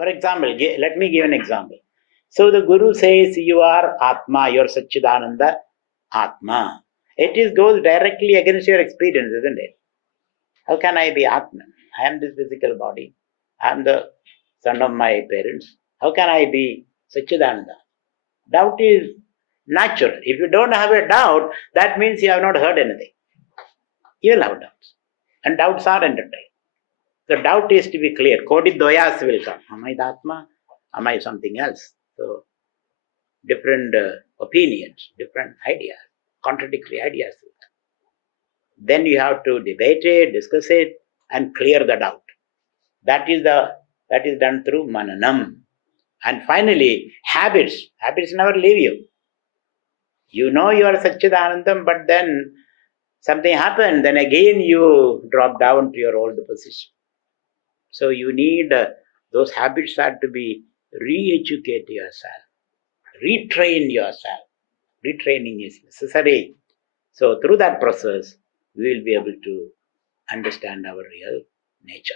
For example, let me give an example. So the Guru says, you are Atma, you are Satchidananda Atma. It goes directly against your experience, isn't it? How can I be Atman? I am this physical body. I am the son of my parents. How can I be Satchidananda? Doubt is natural. If you don't have a doubt, that means you have not heard anything. You will have doubts. And doubts are entertained. The doubt is to be clear. Kodi doyas will come. Am I the Atma? Am I something else? So, different opinions, different ideas, contradictory ideas. Then you have to debate it, discuss it, and clear the doubt. That is done through mananam. And finally, habits. Habits never leave you. You know you are Satchidanandam, but then something happened, then again you drop down to your old position. So you need, those habits have to be re-educate yourself, retrain yourself. Retraining is necessary. So through that process, we will be able to understand our real nature.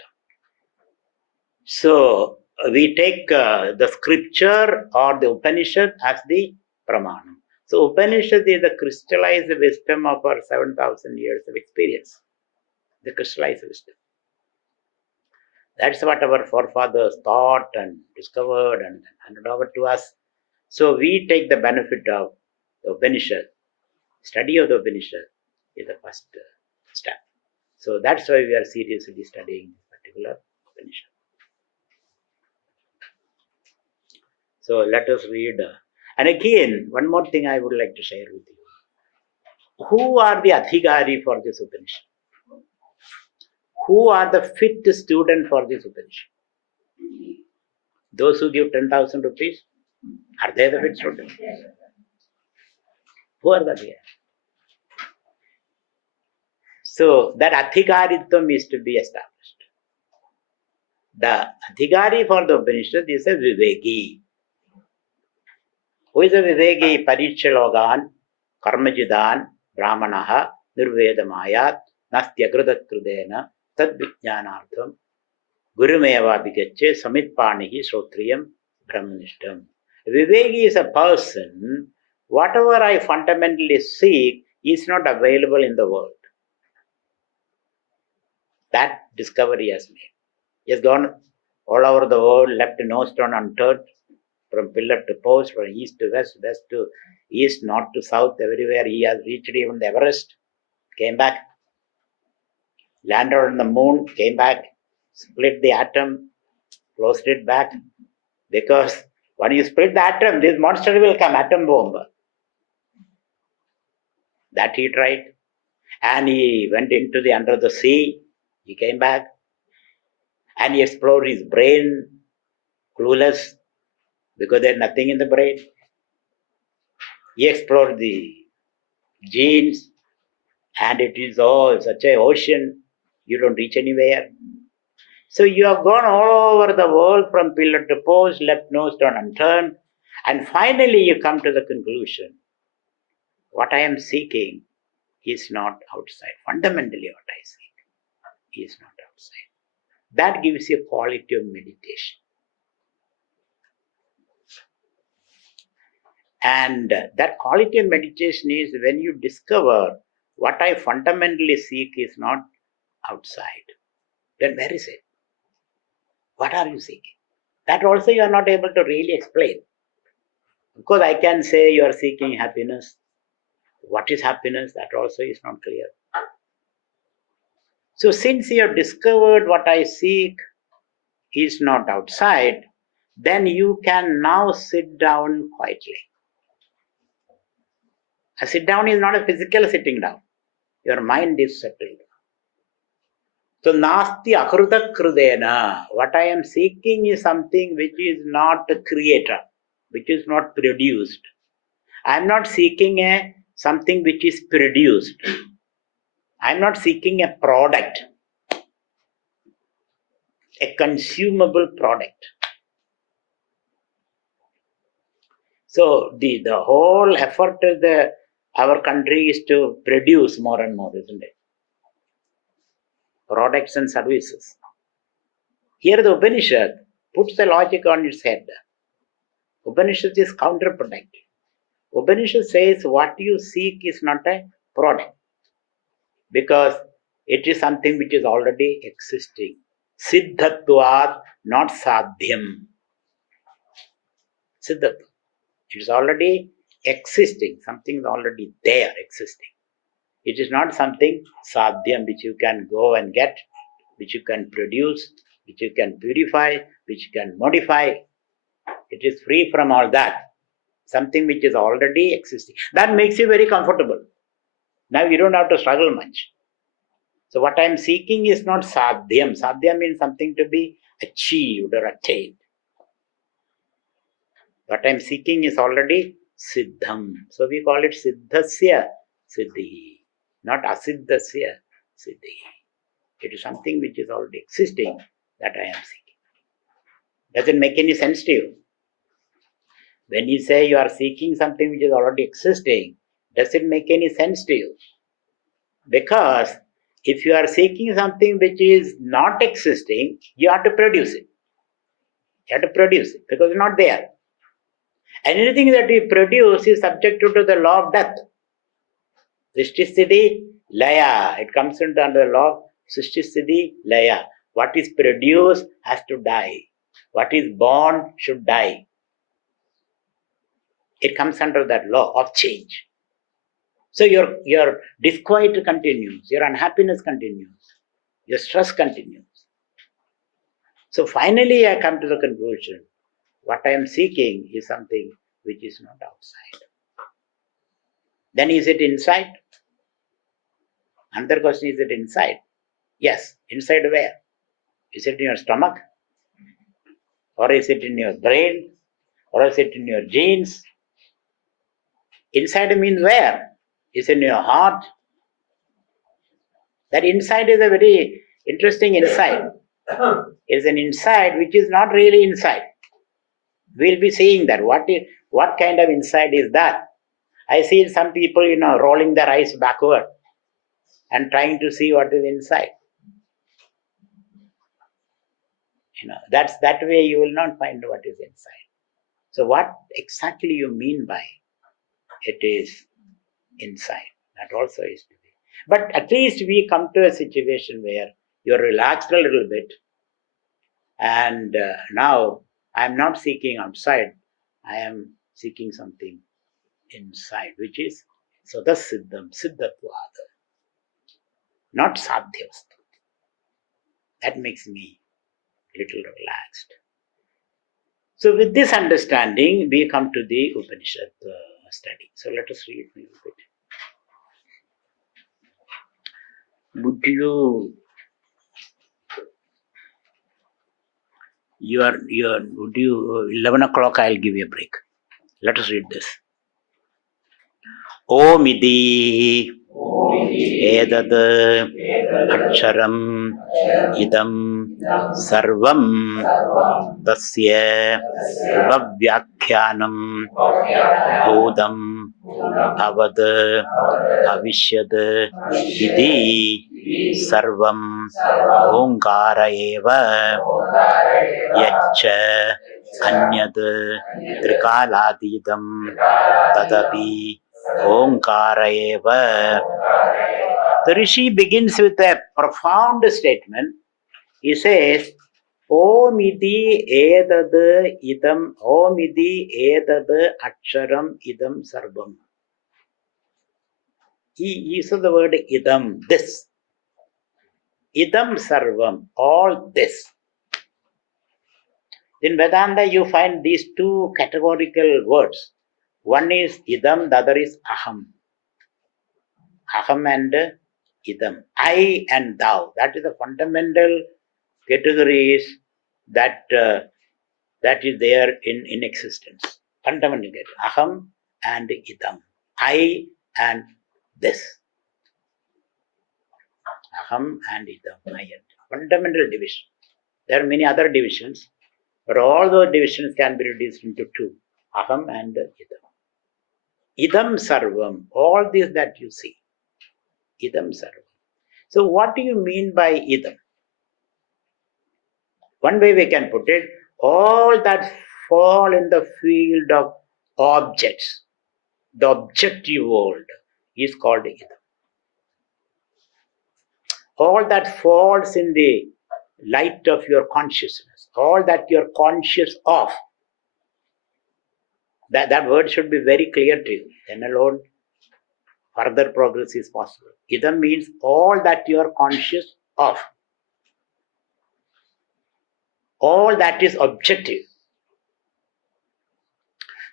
So we take the scripture or the Upanishad as the pramanam. So Upanishad is the crystallized wisdom of our 7,000 years of experience. The crystallized wisdom. That's what our forefathers thought and discovered and handed over to us. So we take the benefit of the Upanishad. Study of the Upanishad is the first step. So that's why we are seriously studying this particular Upanishad. So let us read. And again, one more thing I would like to share with you. Who are the adhikari for this Upanishad? Who are the fit student for this Upanishad? Those who give 10,000 rupees, are they the fit student? Who are the adhikari? So that adhikaritvam is to be established. The adhikari for the Upanishad is a viveki. Who is a viveki? Parichyalogan, karmajidan, brahmanaha, nirvedamayat, nastyagradakrudena, tadvijnanartham, gurumeva bigacche, samitpanihi, srotriyam, brahmanishtam. Viveki is a person, whatever I fundamentally seek is not available in the world. That discovery has made. He has gone all over the world, left no stone unturned, from pillar to post, from east to west, west to east, north to south, everywhere. He has reached even the Everest, came back, landed on the moon, came back, split the atom, closed it back. Because when you split the atom, this monster will come, atom bomb. That he tried. And he went into the under the sea. He came back. And he explored his brain, clueless, because there's nothing in the brain. He explored the genes, and it is all such an ocean, you don't reach anywhere. So you have gone all over the world from pillar to post, left no stone unturned, and finally you come to the conclusion, what I am seeking is not outside. Fundamentally what I seek is not outside. That gives you a quality of meditation. And that quality of meditation is when you discover what I fundamentally seek is not outside. Then where is it? What are you seeking? That also you are not able to really explain. Because I can say you are seeking happiness. What is happiness? That also is not clear. So since you have discovered what I seek is not outside, then you can now sit down quietly. A sit down is not a physical sitting down. Your mind is settled. So nasti akruta krudena. What I am seeking is something which is not a creator, which is not produced. I am not seeking something which is produced. I am not seeking a product, a consumable product. So the whole effort of our country is to produce more and more, isn't it? Products and services. Here the Upanishad puts the logic on its head. Upanishad is counterproductive. Upanishad says what you seek is not a product, because it is something which is already existing. Siddhatvat, not sadhyam. Siddhatva. It is already existing. Something is already there, existing. It is not something sadhyam which you can go and get, which you can produce, which you can purify, which you can modify. It is free from all that. Something which is already existing. That makes you very comfortable. Now you don't have to struggle much. So what I am seeking is not sadhyam. Sadhyam means something to be achieved or attained. What I am seeking is already siddham. So we call it siddhasya siddhi, not asiddhasya siddhi. It is something which is already existing that I am seeking. Does it make any sense to you? When you say you are seeking something which is already existing, does it make any sense to you? Because if you are seeking something which is not existing, you have to produce it. You have to produce it because it's not there. And anything that we produce is subjected to the law of death. Srishti laya. It comes under the law of Srishti laya. What is produced has to die. What is born should die. It comes under that law of change. So your disquiet continues, your unhappiness continues, your stress continues. So finally I come to the conclusion, what I am seeking is something which is not outside. Then is it inside? Another question, is it inside? Yes. Inside where? Is it in your stomach? Or is it in your brain? Or is it in your genes? Inside means where? Is it in your heart? That inside is a very interesting insight. It is an insight which is not really inside. We'll be seeing that. What kind of insight is that? I see some people, rolling their eyes backward and trying to see what is inside. That way you will not find what is inside. So what exactly you mean by it is inside? That also is to be. But at least we come to a situation where you're relaxed a little bit, and now I am not seeking outside, I am seeking something inside, which is Sadasiddham, Siddhatvada, not Sadhyavastu. That makes me a little relaxed. So with this understanding, we come to the Upanishad study. So let us read a little bit. Would you 11 o'clock I'll give you a break. Let us read this. Omidi edad aksharam idam sarvam tasya vavyakyanam bhudam avad bhavishyad iti sarvam omkara eva yaccha anyad trikaladidam tadapi omkara eva. The Rishi begins with a profound statement. He says, Omidi edad idam, Omidi edad aksharam idam sarvam. He uses the word idam, this. Idam sarvam, all this. In Vedanta you find these two categorical words. One is idam, the other is aham. Aham and idam. I and thou. That is the fundamental categories that is there in existence. Fundamental category. Aham and idam. I and this. Aham and idam. I and. Fundamental division. There are many other divisions, but all those divisions can be reduced into two. Aham and idam. Idam sarvam. All this that you see. Idam sarvam. So what do you mean by idam? One way we can put it, all that fall in the field of objects, the objective world, is called idam. All that falls in the light of your consciousness, all that you're conscious of, that word should be very clear to you. Then alone further progress is possible. Idam means all that you are conscious of, all that is objective.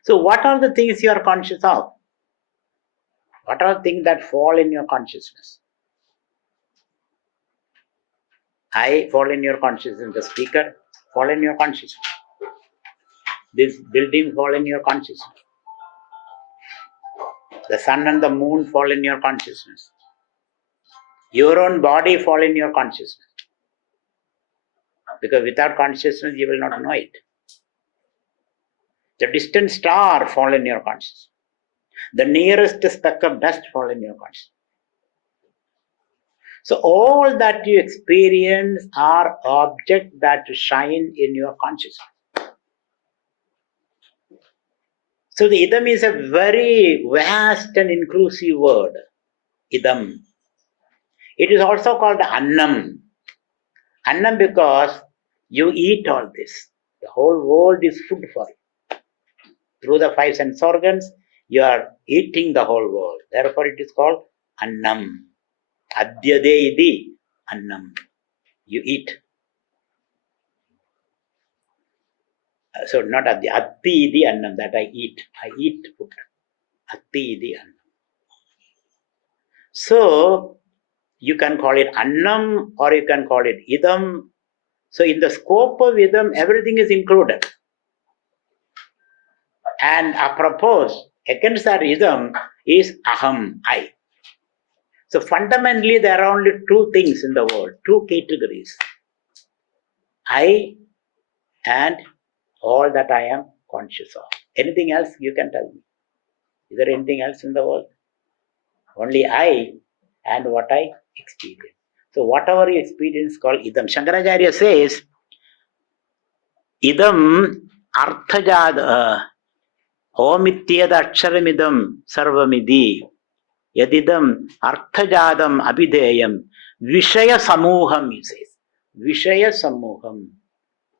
So what are the things you are conscious of? What are the things that fall in your consciousness? I fall in your consciousness. The speaker fall in your consciousness. This building fall in your consciousness. The sun and the moon fall in your consciousness. Your own body fall in your consciousness. Because without consciousness you will not know it. The distant star fall in your consciousness. The nearest speck of dust fall in your consciousness. So all that you experience are objects that shine in your consciousness. So the idam is a very vast and inclusive word. Idam. It is also called annam. Annam because you eat all this. The whole world is food for you. Through the five sense organs, you are eating the whole world. Therefore it is called annam. Adyade idi annam. You eat. So not atti idi annam, that I eat. I eat food. Atti idi annam. So you can call it annam or you can call it idam. So in the scope of idam, everything is included. And apropos, against that idam is aham, I. So fundamentally there are only two things in the world, two categories. I and all that I am conscious of. Anything else you can tell me? Is there anything else in the world? Only I and what I experience. So whatever you experience called idam. Shankaracharya says, idam arthajad omityad aksharamidam sarvamidi yadidam arthajadam abhideyam vishaya samuham, he says. Vishaya samuham.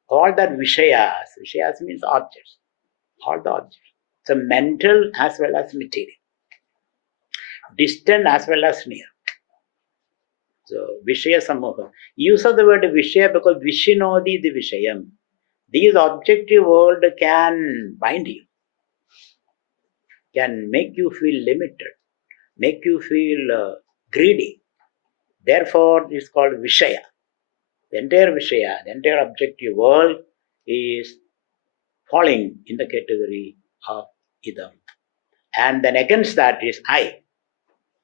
All that vishayas means objects. All the objects. So mental as well as material. Distant as well as near. So vishaya samuham. Use of the word vishaya because vishinodi the vishayam. These objective world can bind you. Can make you feel limited. Make you feel greedy. Therefore it's called vishaya. The entire vishaya, the entire objective world is falling in the category of idam. And then against that is I.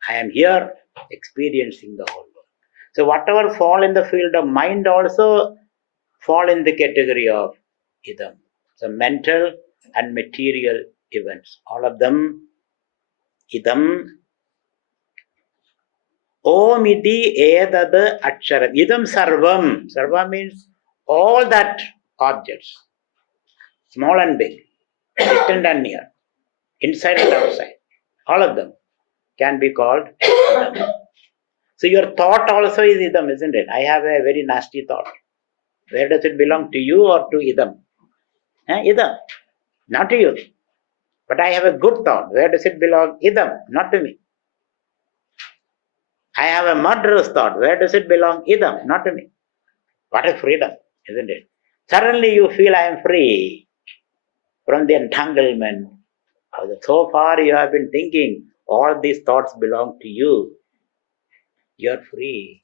I am here experiencing the whole world. So whatever fall in the field of mind also fall in the category of idam. So mental and material events, all of them idam. Om iti edad aksharam. Idam sarvam. Sarva means all that objects, small and big, distant and near, inside and outside, all of them can be called idam. So your thought also is idam, isn't it? I have a very nasty thought. Where does it belong, to you or to idam? Idam, not to you. But I have a good thought. Where does it belong? Idam, not to me. I have a murderous thought. Where does it belong? Idam, not to me. What a freedom, isn't it? Suddenly you feel I am free from the entanglement. So far you have been thinking all these thoughts belong to you. You are free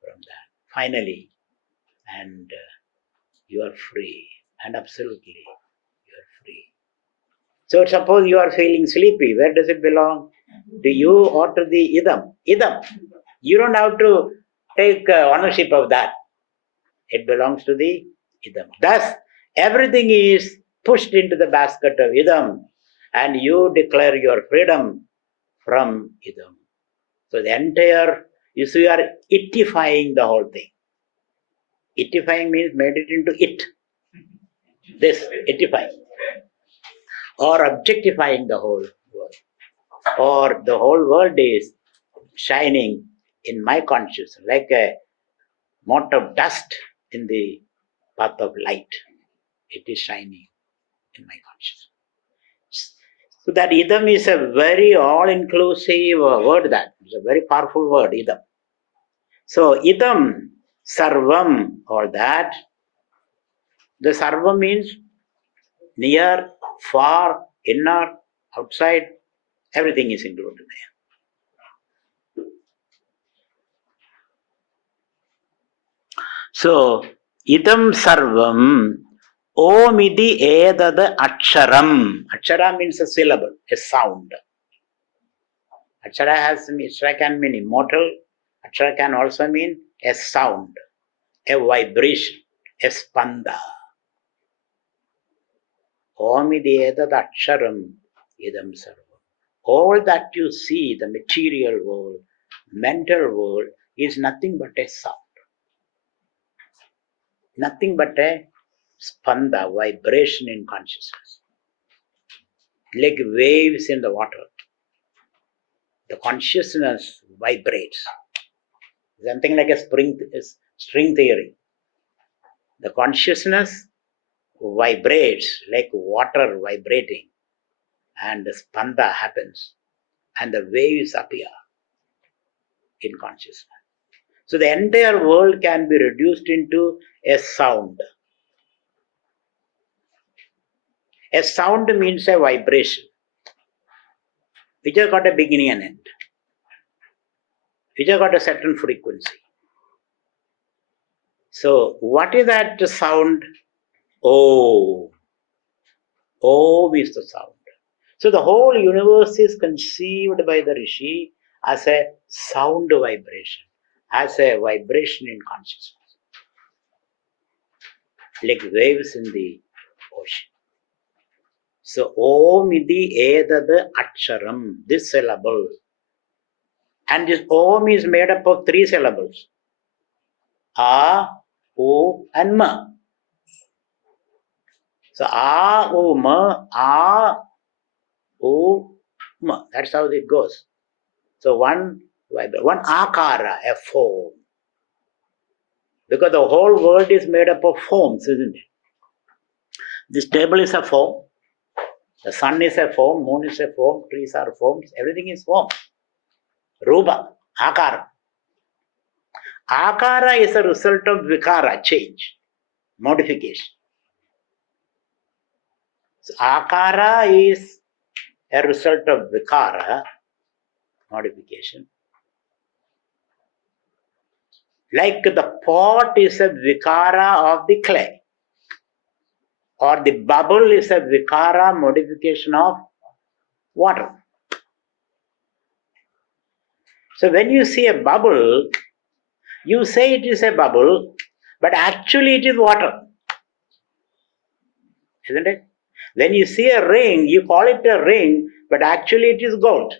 from that. Finally. And you are free. And absolutely you are free. So suppose you are feeling sleepy. Where does it belong? To you or to the idam? Idam. You don't have to take ownership of that. It belongs to the idam. Thus, everything is pushed into the basket of idam and you declare your freedom from idam. So the entire, you are itifying the whole thing. Itifying means made it into it. this edifying, or objectifying the whole world, or the whole world is shining in my consciousness like a mote of dust in the path of light. It is shining in my consciousness. So that idam is a very all-inclusive word. That is a very powerful word, idam. So idam, sarvam, all that. The sarvam means near, far, inner, outside, everything is included there. So, idam sarvam omidi edada aksharam. Akshara means a syllable, a sound. Akshara can mean immortal. Akshara can also mean a sound, a vibration, a spanda. Omidi edada aksharam idam sarvam. All that you see, the material world, mental world, is nothing but a sound. Nothing but a spanda, vibration in consciousness. Like waves in the water. The consciousness vibrates. Something like a string theory. The consciousness vibrates like water vibrating, and the spanda happens, and the waves appear in consciousness. So the entire world can be reduced into a sound. A sound means a vibration, which has got a beginning and end, which has got a certain frequency. So what is that sound? Oh. Oh is the sound. So the whole universe is conceived by the Rishi as a sound vibration, as a vibration in consciousness, like waves in the ocean. So Om iti edad aksharam, this syllable. And this Om is made up of 3 syllables. A, O and Ma. So A, O, Ma, A, O, Ma. That's how it goes. So one akara, a form. Because the whole world is made up of forms, isn't it? This table is a form. The sun is a form, moon is a form, trees are forms, everything is form. Rupa, akara. Akara is a result of vikara, change, modification. So akara is a result of vikara, modification. Like the pot is a vikara of the clay, or the bubble is a vikara modification of water. So when you see a bubble, you say it is a bubble, but actually it is water. Isn't it? When you see a ring, you call it a ring, but actually it is gold.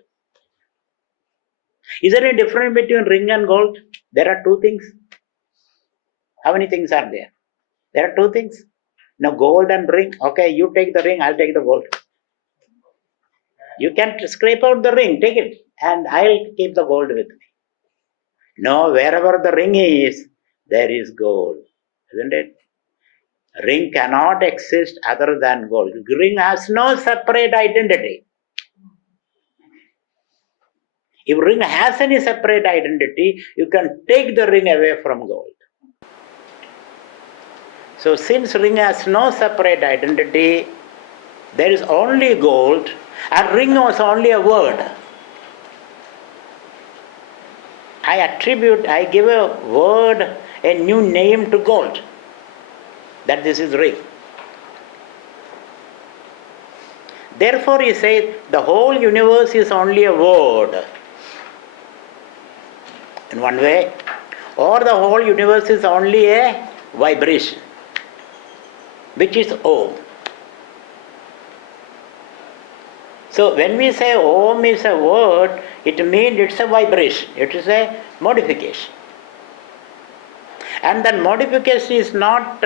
Is there a difference between ring and gold? There are 2 things. How many things are there? There are 2 things. Now gold and ring. Okay, you take the ring, I'll take the gold. You can scrape out the ring, take it, and I'll keep the gold with me. No, wherever the ring is, there is gold. Isn't it? Ring cannot exist other than gold. Ring has no separate identity. If ring has any separate identity, you can take the ring away from gold. So since ring has no separate identity, there is only gold, and ring was only a word. I give a word, a new name to gold, that this is ring. Therefore he says the whole universe is only a word, in one way, or the whole universe is only a vibration, which is Om. So when we say Om is a word, it means it's a vibration, it is a modification. And that modification is not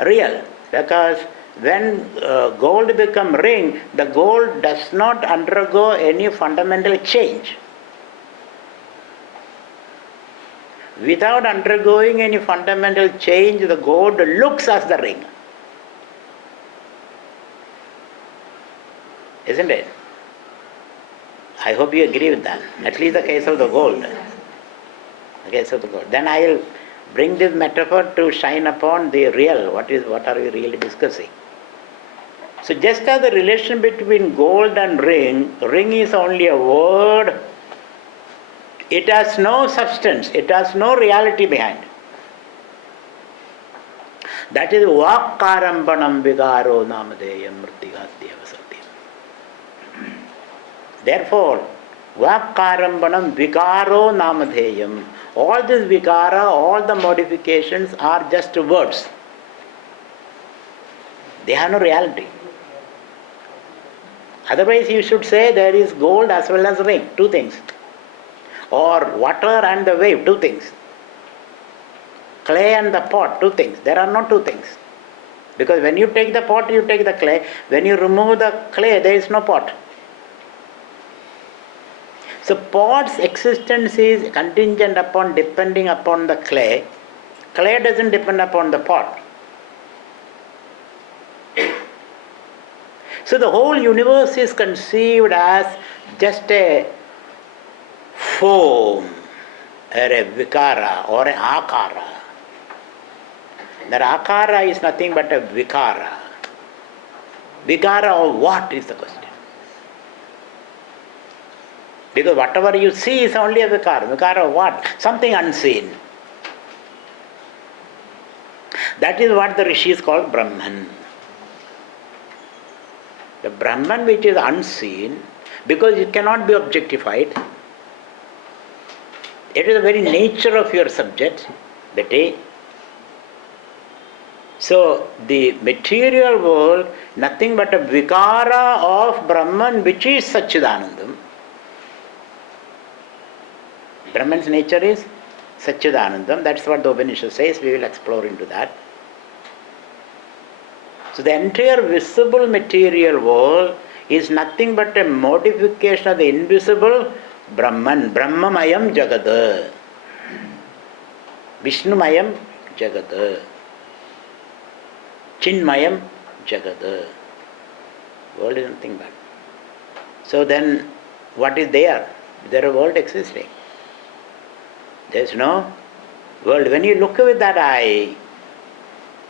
real, because When gold become ring, the gold does not undergo any fundamental change. Without undergoing any fundamental change, the gold looks as the ring. Isn't it? I hope you agree with that. At least the case of the gold. The case of the gold. Then I will bring this metaphor to shine upon the real. What are we really discussing? So just as the relation between gold and ring is only a word. It has no substance. It has no reality behind. That is Vakkarampanam Vigaro Namadeyam Mrittigatyeva Satyam. Therefore, Vakkarampanam Vigaro Namadeyam. All this Vigara, all the modifications are just words. They have no reality. Otherwise, you should say there is gold as well as ring, two things. Or water and the wave, two things. Clay and the pot, two things. There are no two things. Because when you take the pot, you take the clay. When you remove the clay, there is no pot. So pot's existence is contingent upon, depending upon the clay. Clay doesn't depend upon the pot. So the whole universe is conceived as just a form, or a vikara, or an akara. That akara is nothing but a vikara. Vikara of what is the question? Because whatever you see is only a vikara. Vikara of what? Something unseen. That is what the rishis call Brahman. The Brahman which is unseen, because it cannot be objectified. It is the very nature of your subject, Betty. So the material world, nothing but a vikara of Brahman which is Satchidanandam. Brahman's nature is Satchidanandam. That's what the Upanishad says. We will explore into that. So the entire visible material world is nothing but a modification of the invisible Brahman. Brahmamayam Jagad. Vishnumayam Jagad. Chinmayam Jagad. World is nothing but. So then, what is there? There is a world existing. There is no world. When you look with that eye,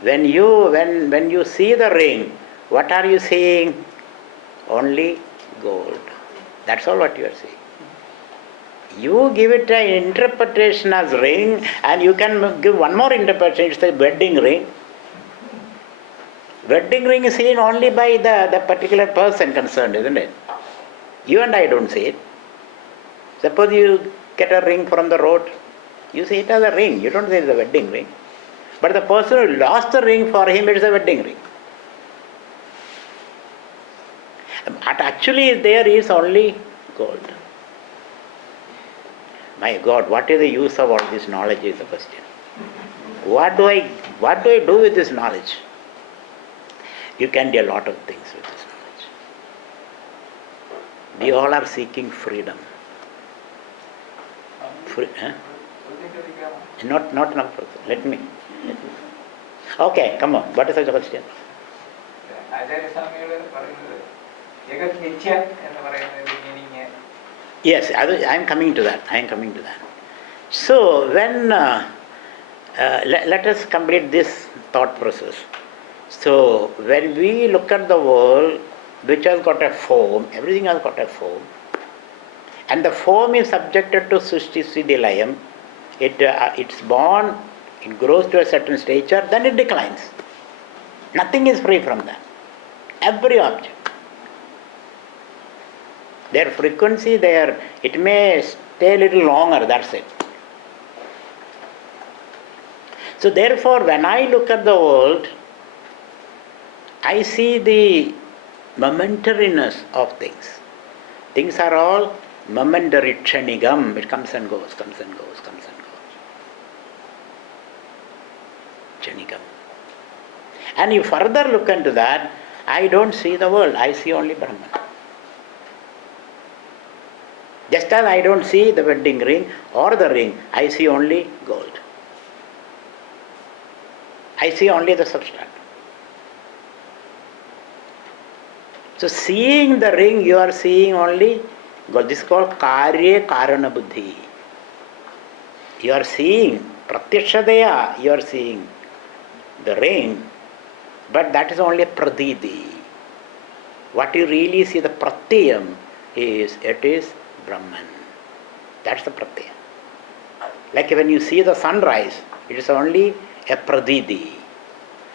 when you see the ring, what are you seeing? Only gold. That's all what you are seeing. You give it an interpretation as ring, and you can give one more interpretation, it's a wedding ring. Wedding ring is seen only by the particular person concerned, isn't it? You and I don't see it. Suppose you get a ring from the road, you see it as a ring, you don't say it's a wedding ring. But the person who lost the ring, for him it is a wedding ring. What actually there is only gold. My God, what is the use of all this knowledge is the question. What do I do with this knowledge? You can do a lot of things with this knowledge. We all are seeking freedom. Not enough. Let me. Okay, come on. What is the question? Yes, I am coming to that. So when let us complete this thought process. So when we look at the world which has got a form, everything has got a form, and the form is subjected to Sushti Siddhi Layam, it's born, it grows to a certain stature, then it declines. Nothing is free from that. Every object. Their frequency, it may stay a little longer, that's it. So therefore, when I look at the world, I see the momentariness of things. Things are all momentary, kshanigam. It comes and goes. Kshanigam. And you further look into that, I don't see the world, I see only Brahman. Just as I don't see the wedding ring or the ring, I see only gold. I see only the substance. So seeing the ring, you are seeing only gold. This is called Karya Karana Buddhi. You are seeing, Pratyakshadaya, you are seeing the ring, but that is only pradidi. What you really see, the pratyam, it is Brahman. That's the pratyam. Like when you see the sunrise, it is only a pradidi.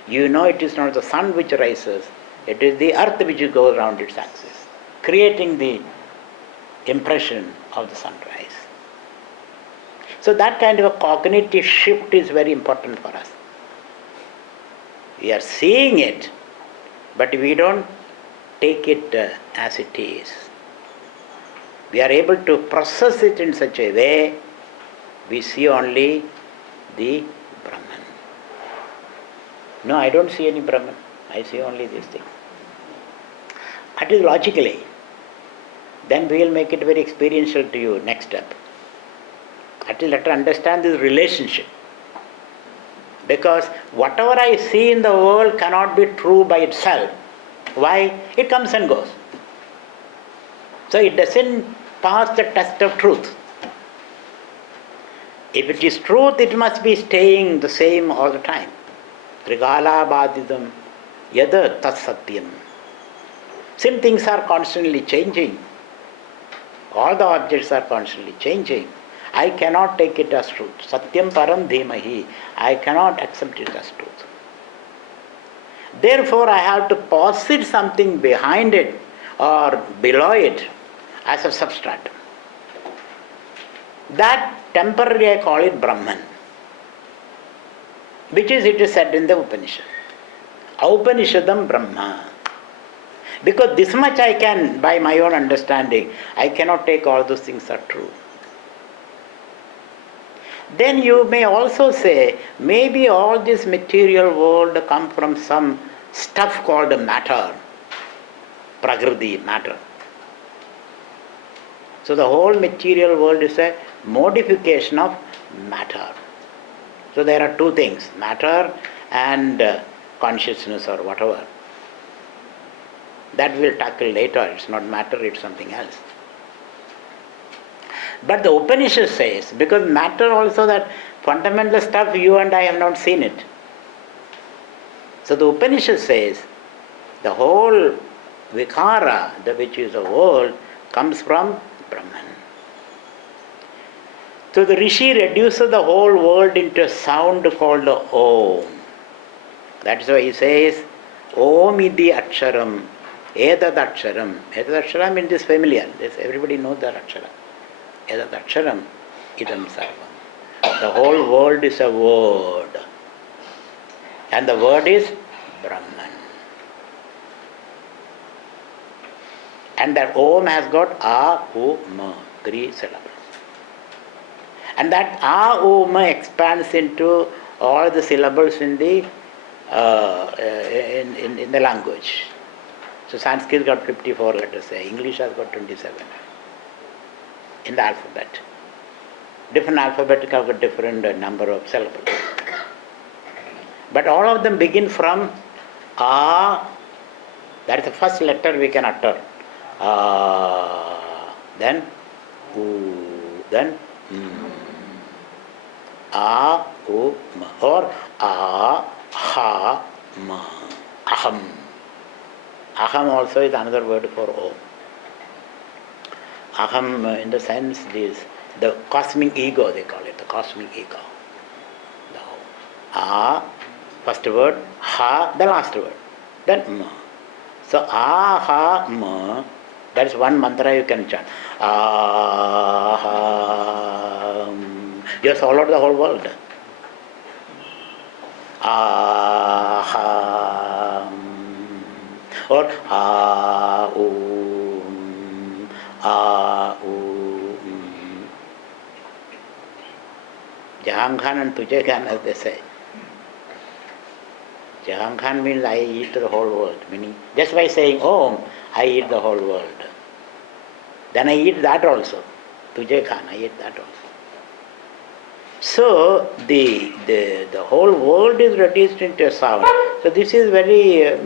You know it is not the sun which rises, it is the earth which goes around its axis, creating the impression of the sunrise. So that kind of a cognitive shift is very important for us. We are seeing it, but we don't take it as it is. We are able to process it in such a way, we see only the Brahman. No, I don't see any Brahman. I see only these things. That is logically. Then we will make it very experiential to you next step. At least let us understand this relationship. Because whatever I see in the world cannot be true by itself. Why? It comes and goes. So it doesn't pass the test of truth. If it is truth, it must be staying the same all the time. Trigala badidam yada tat satyam. Since things are constantly changing, all the objects are constantly changing, I cannot take it as truth. Satyam param dhimahi. I cannot accept it as truth. Therefore, I have to posit something behind it or below it as a substratum. That temporarily I call it Brahman, which is, it is said in the Upanishad. Upanishadam Brahma. Because this much I can, by my own understanding, I cannot take all those things are true. Then you may also say, maybe all this material world come from some stuff called matter, prakriti, matter. So the whole material world is a modification of matter. So there are two things, matter and consciousness or whatever. That we'll tackle later. It's not matter, it's something else. But the Upanishad says, because matter also, that fundamental stuff, you and I have not seen it. So the Upanishad says, the whole vikara, which is the world, comes from Brahman. So the Rishi reduces the whole world into a sound called Om. That's why he says, Om idi Aksharam, Edad Aksharam. Edad Aksharam means this familiar. Everybody knows that Aksharam. Edad Aksharam, idam sarvam. The whole world is a word. And the word is Brahman. And that Om has got A, U, Ma, 3 syllables. And that A, U, Ma expands into all the syllables in the in the language. So Sanskrit got 54, let us say. English has got 27 in the alphabet. Different alphabet have got different number of syllables. But all of them begin from A. That is the first letter we can utter. Then U, then A, U, Ma. Or A, Ha, Ma. Aham. Aham also is another word for Om. Aham, in the sense, is the cosmic ego, they call it, the cosmic ego. The A, first word, Ha, the last word, then Ma. So A, Ha, Ma, that is one mantra you can chant. Aham. You have swallowed the whole world. Aham. Or Aum, Aum. Jahan Khan and Tujhe Khan, as they say. Jahankan means I eat the whole world. Meaning, just by saying Om, I eat the whole world. Then I eat that also. Tujhe Khan, I eat that also. So the whole world is reduced into a sound. So this is very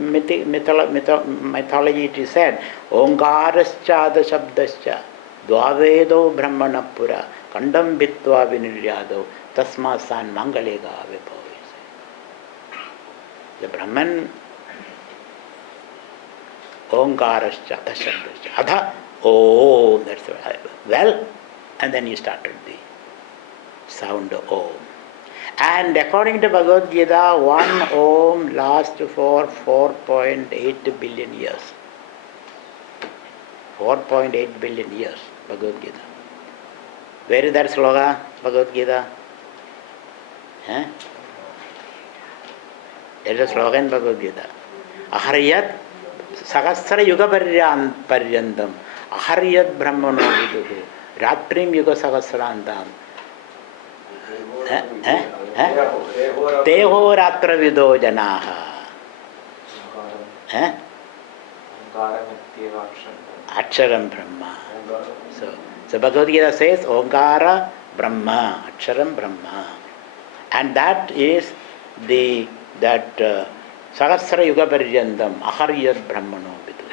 mythology. It is said, Omkarascha Shabdascha Dvavedo Brahmanapura Kandam Bhitva Viniryado Tasma San Mangalega Vibhav. The Brahman Omkarascha Shabdascha Adha Om, that's well, and then he started the sound Om. And according to Bhagavad Gita, one Om lasts for 4.8 billion years. 4.8 billion years, Bhagavad Gita. Where is that sloga, Bhagavad Gita? There is a slogan in Bhagavad Gita. Aharyat Sahasra Yuga Paryandam Aharyat Brahmano Viduhu Ratrim Yuga Sahasrantam Teho Ratra Vido Janaha Aksharam Brahma. So Bhagavad Gita says Omkara Brahma, Aksharam Brahma. And that is that Sahasra Yuga Paryandam Aharyat Brahmano Vidu.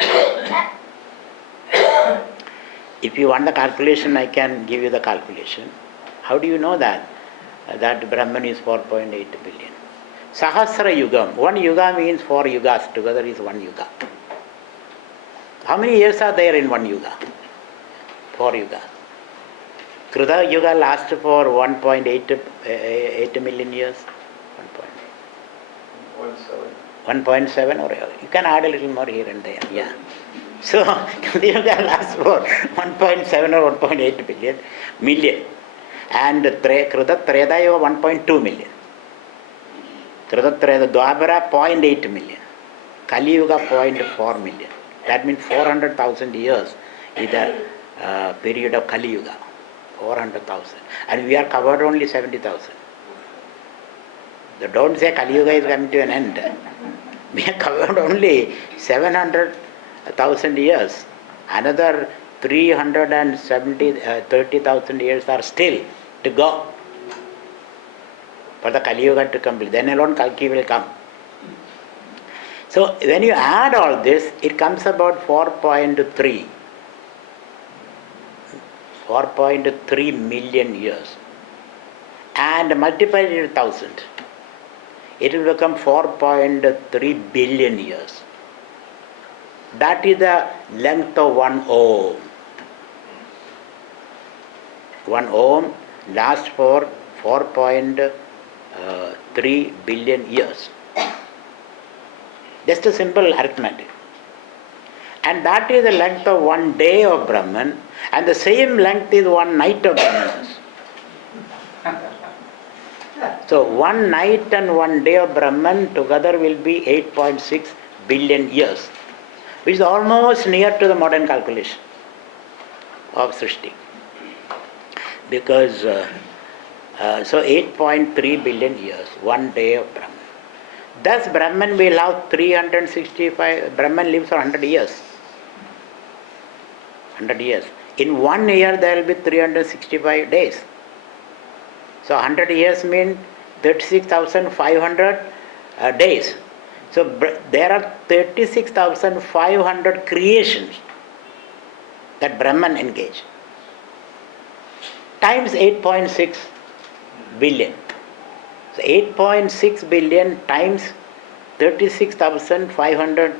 If you want the calculation, I can give you the calculation. How do you know that? That Brahman is 4.8 billion. Sahasra Yugam. One Yuga means 4 Yugas. Together is 1 Yuga. How many years are there in 1 Yuga? 4 Yugas. Kruta Yuga lasts for 1.8 million years. 1.7 or you can add a little more here and there. Yeah. So the Yuga lasts for 1.7 or 1.8 million. And Kruta Treda Yuga 1.2 million. Kruta Treda Dwapara 0.8 million. Kali Yuga 0.4 million. That means 400,000 years is the period of Kali Yuga. 400,000. And we are covered only 70,000. Don't say Kali Yuga is coming to an end. We are covered only 700,000 years. Another 30,000 years are still to go for the Kali Yuga to complete. Then alone Kalki will come. So when you add all this, it comes about 4.3 million years. And multiply it with 1,000. It will become 4.3 billion years. That is the length of 1 Om. 1 Om lasts for 4.3 billion years. Just a simple arithmetic. And that is the length of 1 day of Brahman, and the same length is 1 night of Brahman. So 1 night and 1 day of Brahman together will be 8.6 billion years, which is almost near to the modern calculation of Srishti. Because, so 8.3 billion years, 1 day of Brahman. Thus Brahman will have 365, Brahman lives for 100 years. 100 years. In 1 year there will be 365 days. So 100 years means 36,500 days. So there are 36,500 creations that Brahman engaged. Times 8.6 billion. So 8.6 billion times 36,500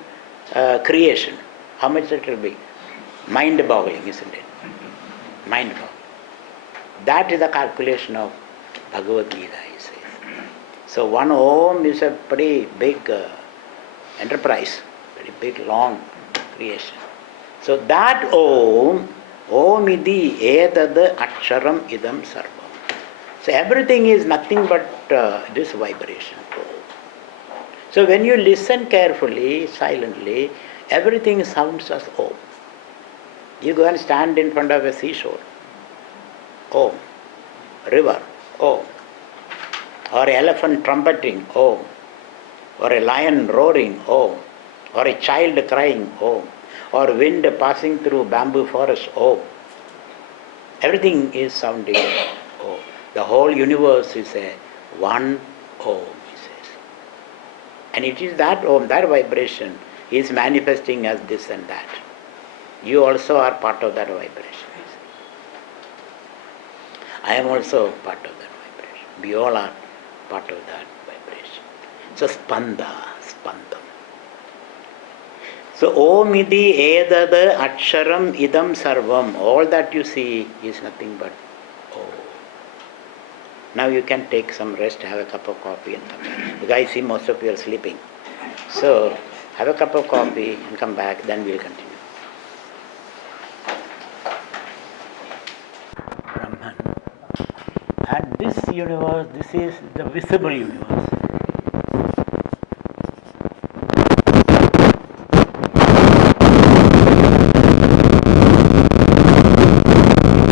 creation. How much it will be? Mind-boggling, isn't it? Mind-boggling. That is the calculation of Bhagavad Gita, he says. So 1 Om is a pretty big enterprise, very big, long creation. So that Om Idi Etad Aksharam Idam Sarvam. So everything is nothing but this vibration. So when you listen carefully, silently, everything sounds as Om. You go and stand in front of a seashore. Om. River. Om. Or elephant trumpeting. Om. or a lion roaring, oh, or a child crying, oh, or wind passing through bamboo forest, oh. Everything is sounding, oh. The whole universe is a one om, he says. And it is that om, that vibration is manifesting as this and that. You also are part of that vibration. I am also part of that vibration. We all are part of that vibration. So spanda, spandam. So om iti edada aksharam idam sarvam. All that you see is nothing but om. Now you can take some rest, have a cup of coffee and come back. Because I see most of you are sleeping. So have a cup of coffee and come back, then we'll continue. Brahman. And this universe, this is the visible universe.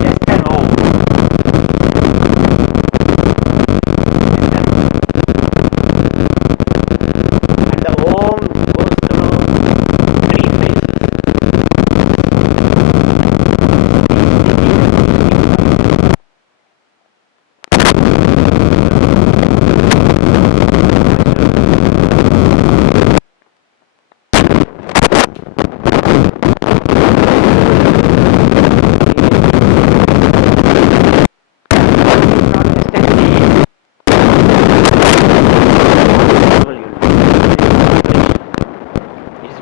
Just an om. And the om goes through three phases.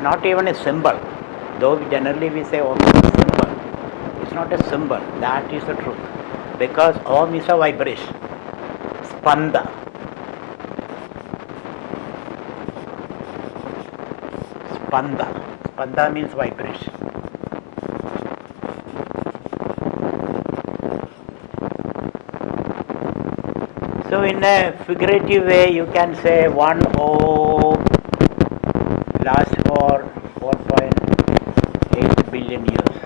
Not even a symbol, though generally we say Om is a symbol. It's not a symbol, that is the truth. Because Om is a vibration. Spanda. Spanda. Spanda means vibration. So in a figurative way you can say one Om lasts for 4.8 billion years.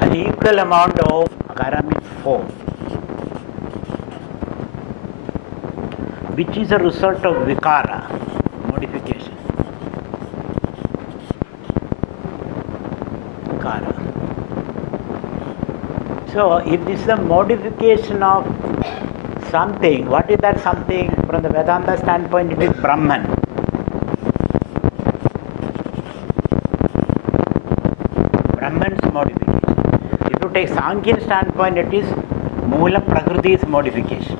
An equal amount of Akara means form, which is a result of Vikara, modification. Vikara. So if this is a modification of something, what is that something? From the Vedanta standpoint, it is Brahman. Brahman's modification. If you take Sankhyan standpoint, it is Mula Prakriti's modification.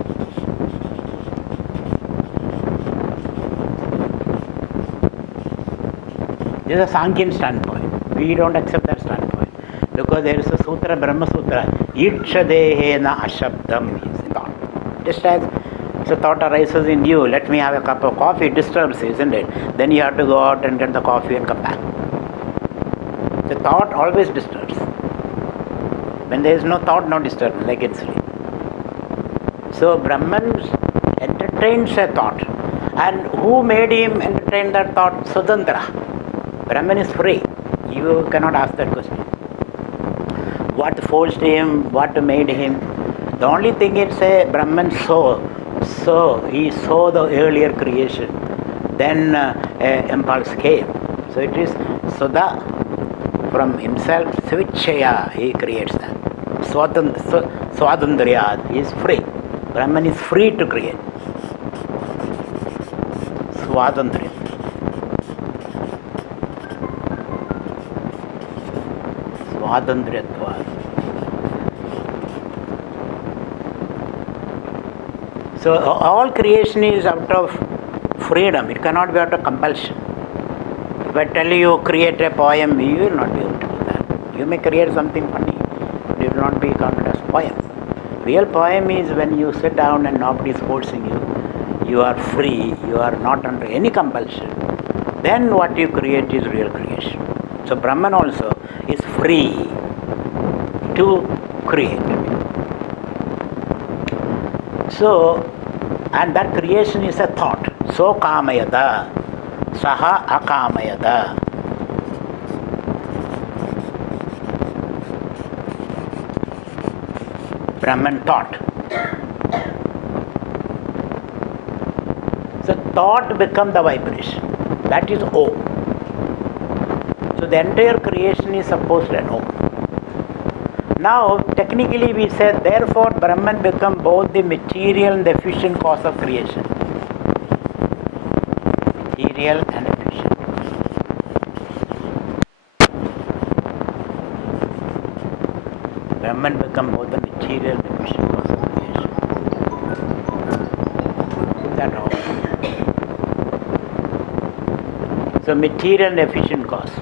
This is a Sankhyan standpoint. We don't accept that standpoint. Because there is a sutra, Brahma Sutra, Itshadehena Ashabdam is thought. Just as the thought arises in you, let me have a cup of coffee, it disturbs, isn't it? Then you have to go out and get the coffee and come back. The thought always disturbs. When there is no thought, no disturbance, like in sleep. So Brahman entertains a thought. And who made him entertain that thought? Sudandra. Brahman is free. You cannot ask that question. What forced him? What made him? The only thing is Brahman saw. So he saw the earlier creation. Then impulse came. So it is Sudha. From himself, Svichaya, he creates that. Swadandriya, he is free. Brahman is free to create. Swadandriya. Swadandriyatva. So all creation is out of freedom. It cannot be out of compulsion. If I tell you create a poem, you will not be able to do that. You may create something funny, but it will not be counted as poem. Real poem is when you sit down and nobody is forcing you. You are free, you are not under any compulsion. Then what you create is real creation. So Brahman also is free to create. So, and that creation is a thought. So kamayada. Saha akamayada. Brahman thought. So thought becomes the vibration. That is Om. So the entire creation is supposed to know. Now, technically we said, therefore Brahman becomes both the material and the efficient cause of creation. Material and efficient. Brahman becomes both the material and efficient cause of creation. Is that all? So material and efficient cause.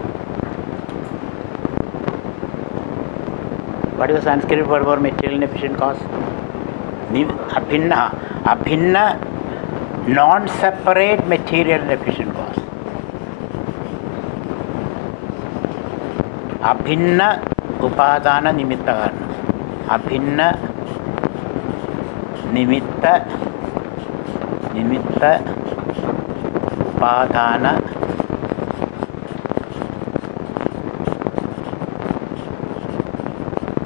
What is the Sanskrit word for material and efficient cause? Abhinna. Abhinna, non-separate material and efficient cause. Abhinna upadana nimitta karana. Abhinna nimitta upadana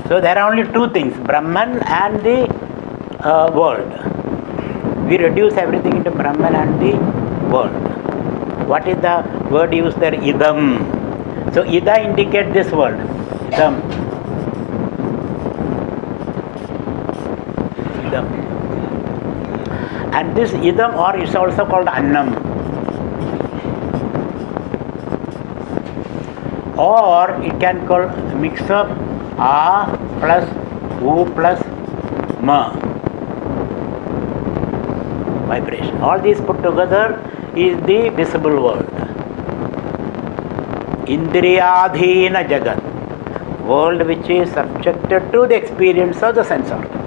So there are only two things, Brahman and the world. We reduce everything into Brahman and the world. What is the word used there? Idam. So Ida indicates this world. Idam. Idam. And this Idam, or it's also called Annam. Or it can call mix up A plus U plus Ma. Vibration. All these put together is the visible world. Indriyadhina Jagat. World which is subjected to the experience of the sense organ.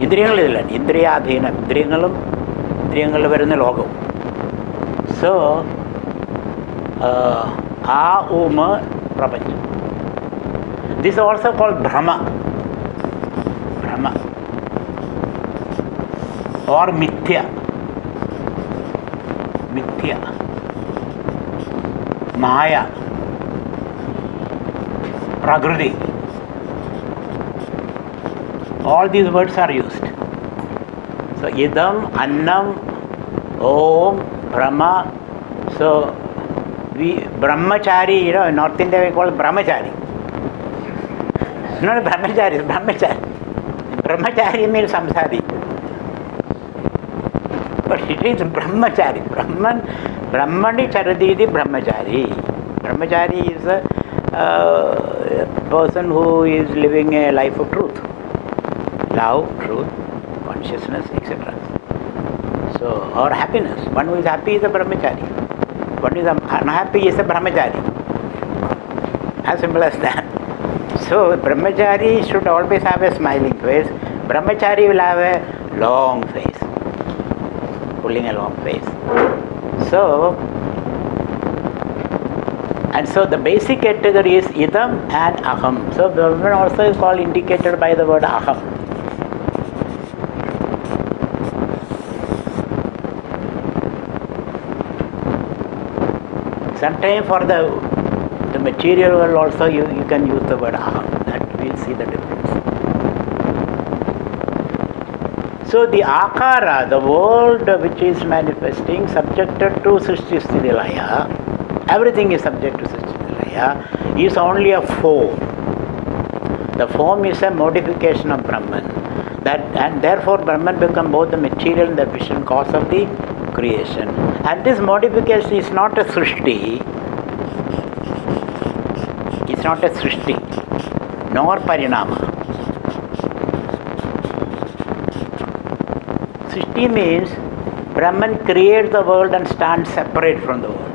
Indriyangal Indriyadhina. Indriyangal varuna logam. So, A, U, Ma, Prapancha. This is also called Brahma. Brahma. Or Mithya. Mithya. Maya. Prakriti. All these words are used. So, Idam, Annam, Om, Brahma. So, Brahmachari, in North India we call it Brahmachari. Not Brahmachari, it's Brahmachari. Brahmachari means samsari. But it is Brahmachari. Brahmani Charadidi Brahmachari. Brahmachari is a person who is living a life of truth. Love, truth, consciousness, etc. So, or happiness. One who is happy is a Brahmachari. One is unhappy is a Brahmachari. As simple as that. So, Brahmachari should always have a smiling face. Brahmachari will have a long face. Pulling a long face. So, and so the basic category is Idam and Aham. So, Brahman also is called, indicated by the word Aham. Sometimes for the material world also you can use the word Aham. That we'll see the difference. So the Akara, the world which is manifesting, subjected to Srishti Sthiti Laya, everything is subject to Srishti Sthiti Laya, is only a form. The form is a modification of Brahman. And therefore Brahman becomes both the material and the efficient cause of the creation. And this modification is not a Srishti. It's not a Srishti, nor Parinama. Srishti means Brahman creates the world and stands separate from the world.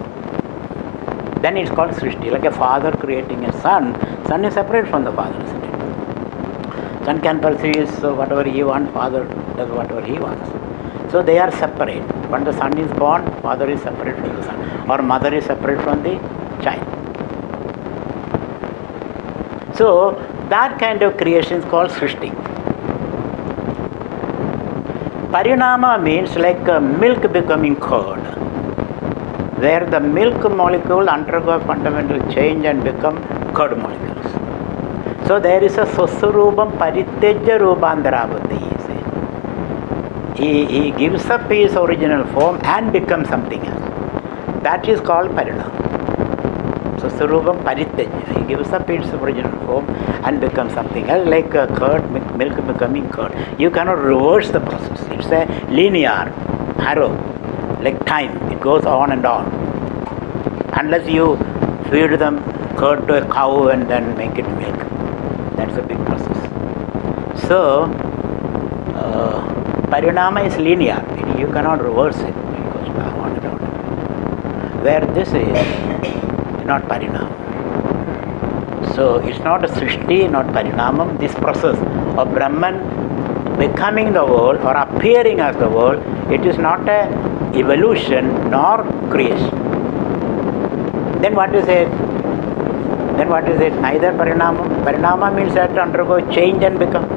Then it's called Srishti. Like a father creating a son is separate from the father, isn't it? Son can pursue whatever he wants, father does whatever he wants. So they are separate. When the son is born, father is separate from the son, or mother is separate from the child. So that kind of creation is called Srishti. Parinama means like milk becoming curd, where the milk molecule undergo a fundamental change and become curd molecules. So there is a Swaswarupam Paritejya Rupantarapatti. He gives up his original form and becomes something else. That is called Parinama. Swaswarupam Paritejya. He gives up its original form and becomes something else, like curd, milk becoming curd. You cannot reverse the process. It's a linear arrow, like time. It goes on and on. Unless you feed them curd to a cow and then make it milk. That's a big process. So, Parinama is linear. You cannot reverse it. It goes on and on. Where this is not Parinama. So, it's not a Srishti, not Parinamam. This process of Brahman becoming the world or appearing as the world, it is not a evolution nor creation. Then what is it? Neither Parinama. Parinama means that to undergo change and become.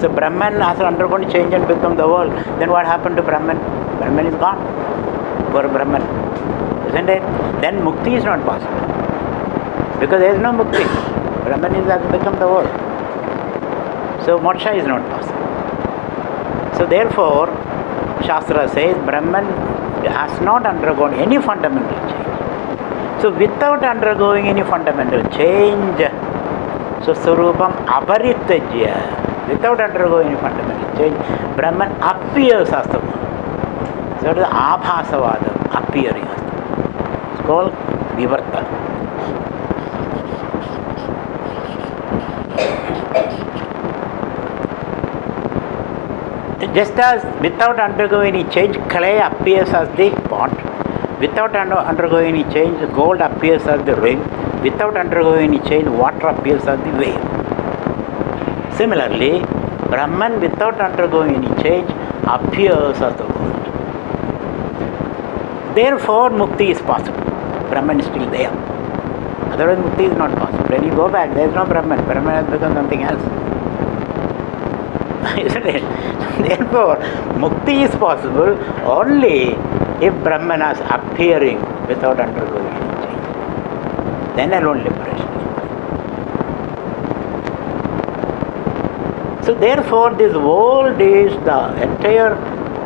So Brahman has undergone change and become the world. Then what happened to Brahman? Brahman is gone. Poor Brahman. Isn't it? Then Mukti is not possible. Because there is no Mukti. Brahman has become the world. So moksha is not possible. So therefore, Shastra says Brahman has not undergone any fundamental change. So without undergoing any fundamental change, so Swarupam Aparitejya, without undergoing any fundamental change, Brahman appears as the world. So it is Abhasavada, appearing as the world. It's called Vivarta. Just as without undergoing any change, clay appears as the pot. Without undergoing any change, gold appears as the ring. Without undergoing any change, water appears as the wave. Similarly, Brahman, without undergoing any change, appears as the world. Therefore, Mukti is possible. Brahman is still there. Otherwise, Mukti is not possible. When you go back, there is no Brahman. Brahman has become something else. Isn't it? Therefore, Mukti is possible only if Brahman is appearing without undergoing any change. Then alone liberation is possible. So therefore this world is the entire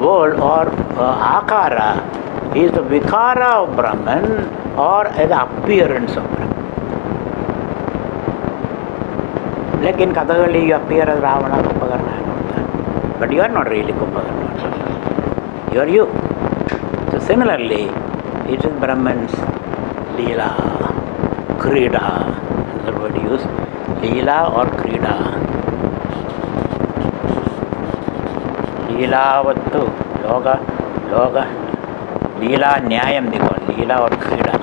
world, or Akara is the Vikara of Brahman, or the appearance of Brahman. Like in Kathakali you appear as Ravana, Kumbhakarna and all that. But you are not really Kumbhakarna. You are you. So similarly, it is Brahman's Leela, Krida, another word used, Leela or Krida. Leela Vattu, Loga, Leela Nyayam they call, Leela or Krida.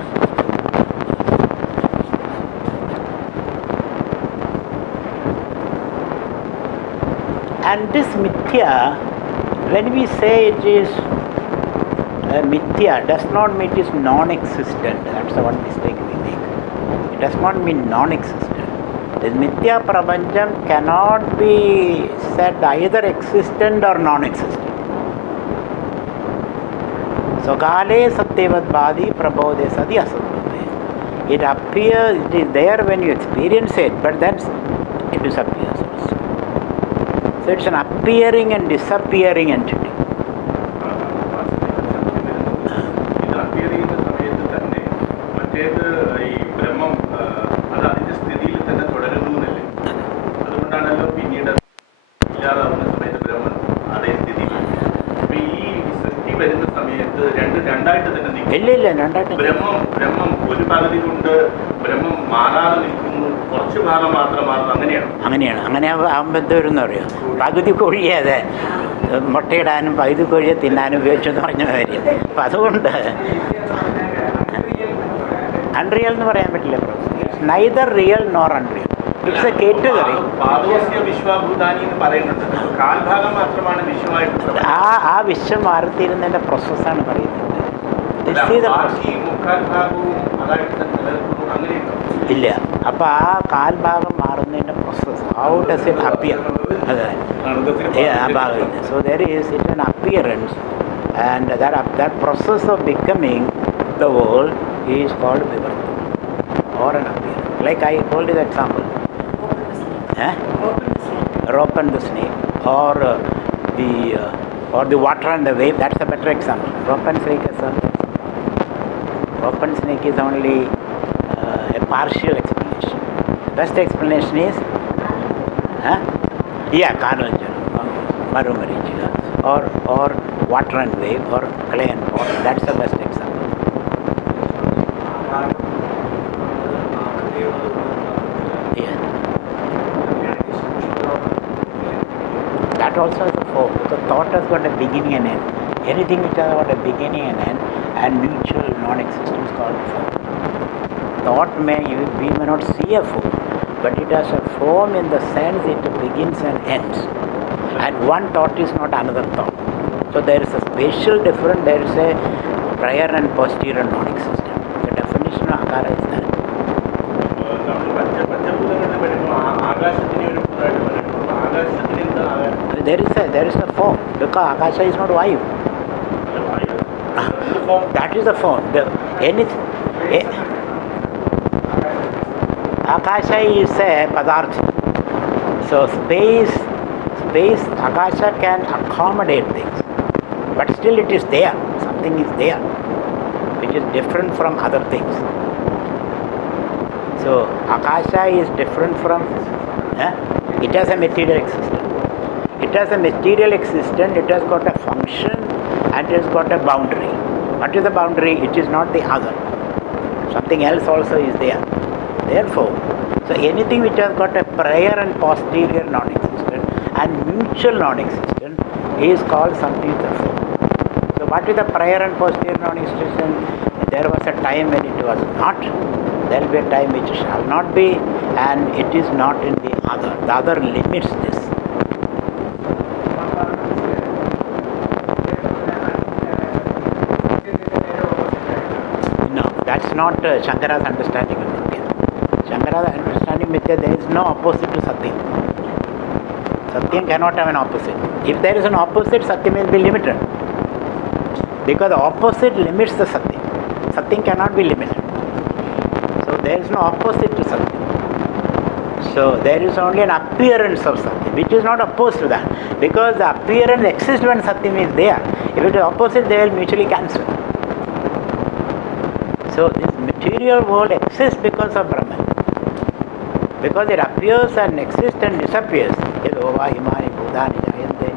And this Mithya, when we say it is Mithya, does not mean it is non-existent. That's the one mistake we make. It does not mean non-existent. The Mithya Prapancham cannot be said either existent or non-existent. Sokale Satyevad Badi Prabodhe Sadi Asatve. It appears, it is there when you experience it, but then it disappears also. So it's an appearing and disappearing entity. അങ്ങനെയാണ്. അങ്ങനെ ആകുമ്പോൾ എന്ത് വരും എന്ന് അറിയാം, പകുതി കോഴിയെ അതെ മുട്ടയിടാനും പകുതി കോഴിയെ തിന്നാനും ഉപയോഗിച്ചെന്ന് പറഞ്ഞ കാര്യം. അപ്പം അതുകൊണ്ട് അൺറിയൽ എന്ന് പറയാൻ പറ്റില്ല. It's neither real nor unreal. It's a category. ആ വിശ്വം മാറിത്തീരുന്നതിൻ്റെ പ്രോസസ്സാണ് പറയുന്നത്. ഇല്ല. അപ്പം ആ കാൽഭാഗം മാറുന്നതിൻ്റെ process, how does it appear, അതെ ആ ഭാഗം. So there is it an appearance, and that process of becoming the world is called vivarta or an appearance. Like I told you the example. Eh? Rope and the snake, or the water and the wave. That's a better example. Rope and snake is rope and snake is only a partial explanation. The best explanation is carnal Marumarichika, or water and wave, or clay and pot. That's the best example. That also is a form, because thought has got a beginning and end. Anything which has got a beginning and end and mutual non-existence called form. Thought we may not see a form, but it has a form in the sense it begins and ends. And one thought is not another thought. So there is a spatial difference, there is a prior and posterior non-existent. The definition of akara is that. There is a form, because akasha is not vayu. That is the form. Akasha is a padartha. So space, akasha can accommodate things, but still it is there. Something is there, which is different from other things. So akasha is different from. It has a material existence. It has a material existence, it has got a function, and it has got a boundary. What is the boundary? It is not the other. Something else also is there. Therefore, so anything which has got a prior and posterior non-existent and mutual non-existent is called something therefore. So what is the prior and posterior non-existent? There was a time when it was not. There will be a time which shall not be, and it is not in the other. The other limits this. That's not Shankara's understanding of Mithya. Shankara's understanding of Mithya, there is no opposite to Satyam. Satyam cannot have an opposite. If there is an opposite, Satyam will be limited. Because the opposite limits the Satyam. Satyam cannot be limited. So there is no opposite to Satyam. So there is only an appearance of Satyam, which is not opposed to that. Because the appearance exists when Satyam is there. If it is opposite, they will mutually cancel. So this material world exists because of Brahman. Because it appears and exists and disappears. Yadova himani bhudani jayante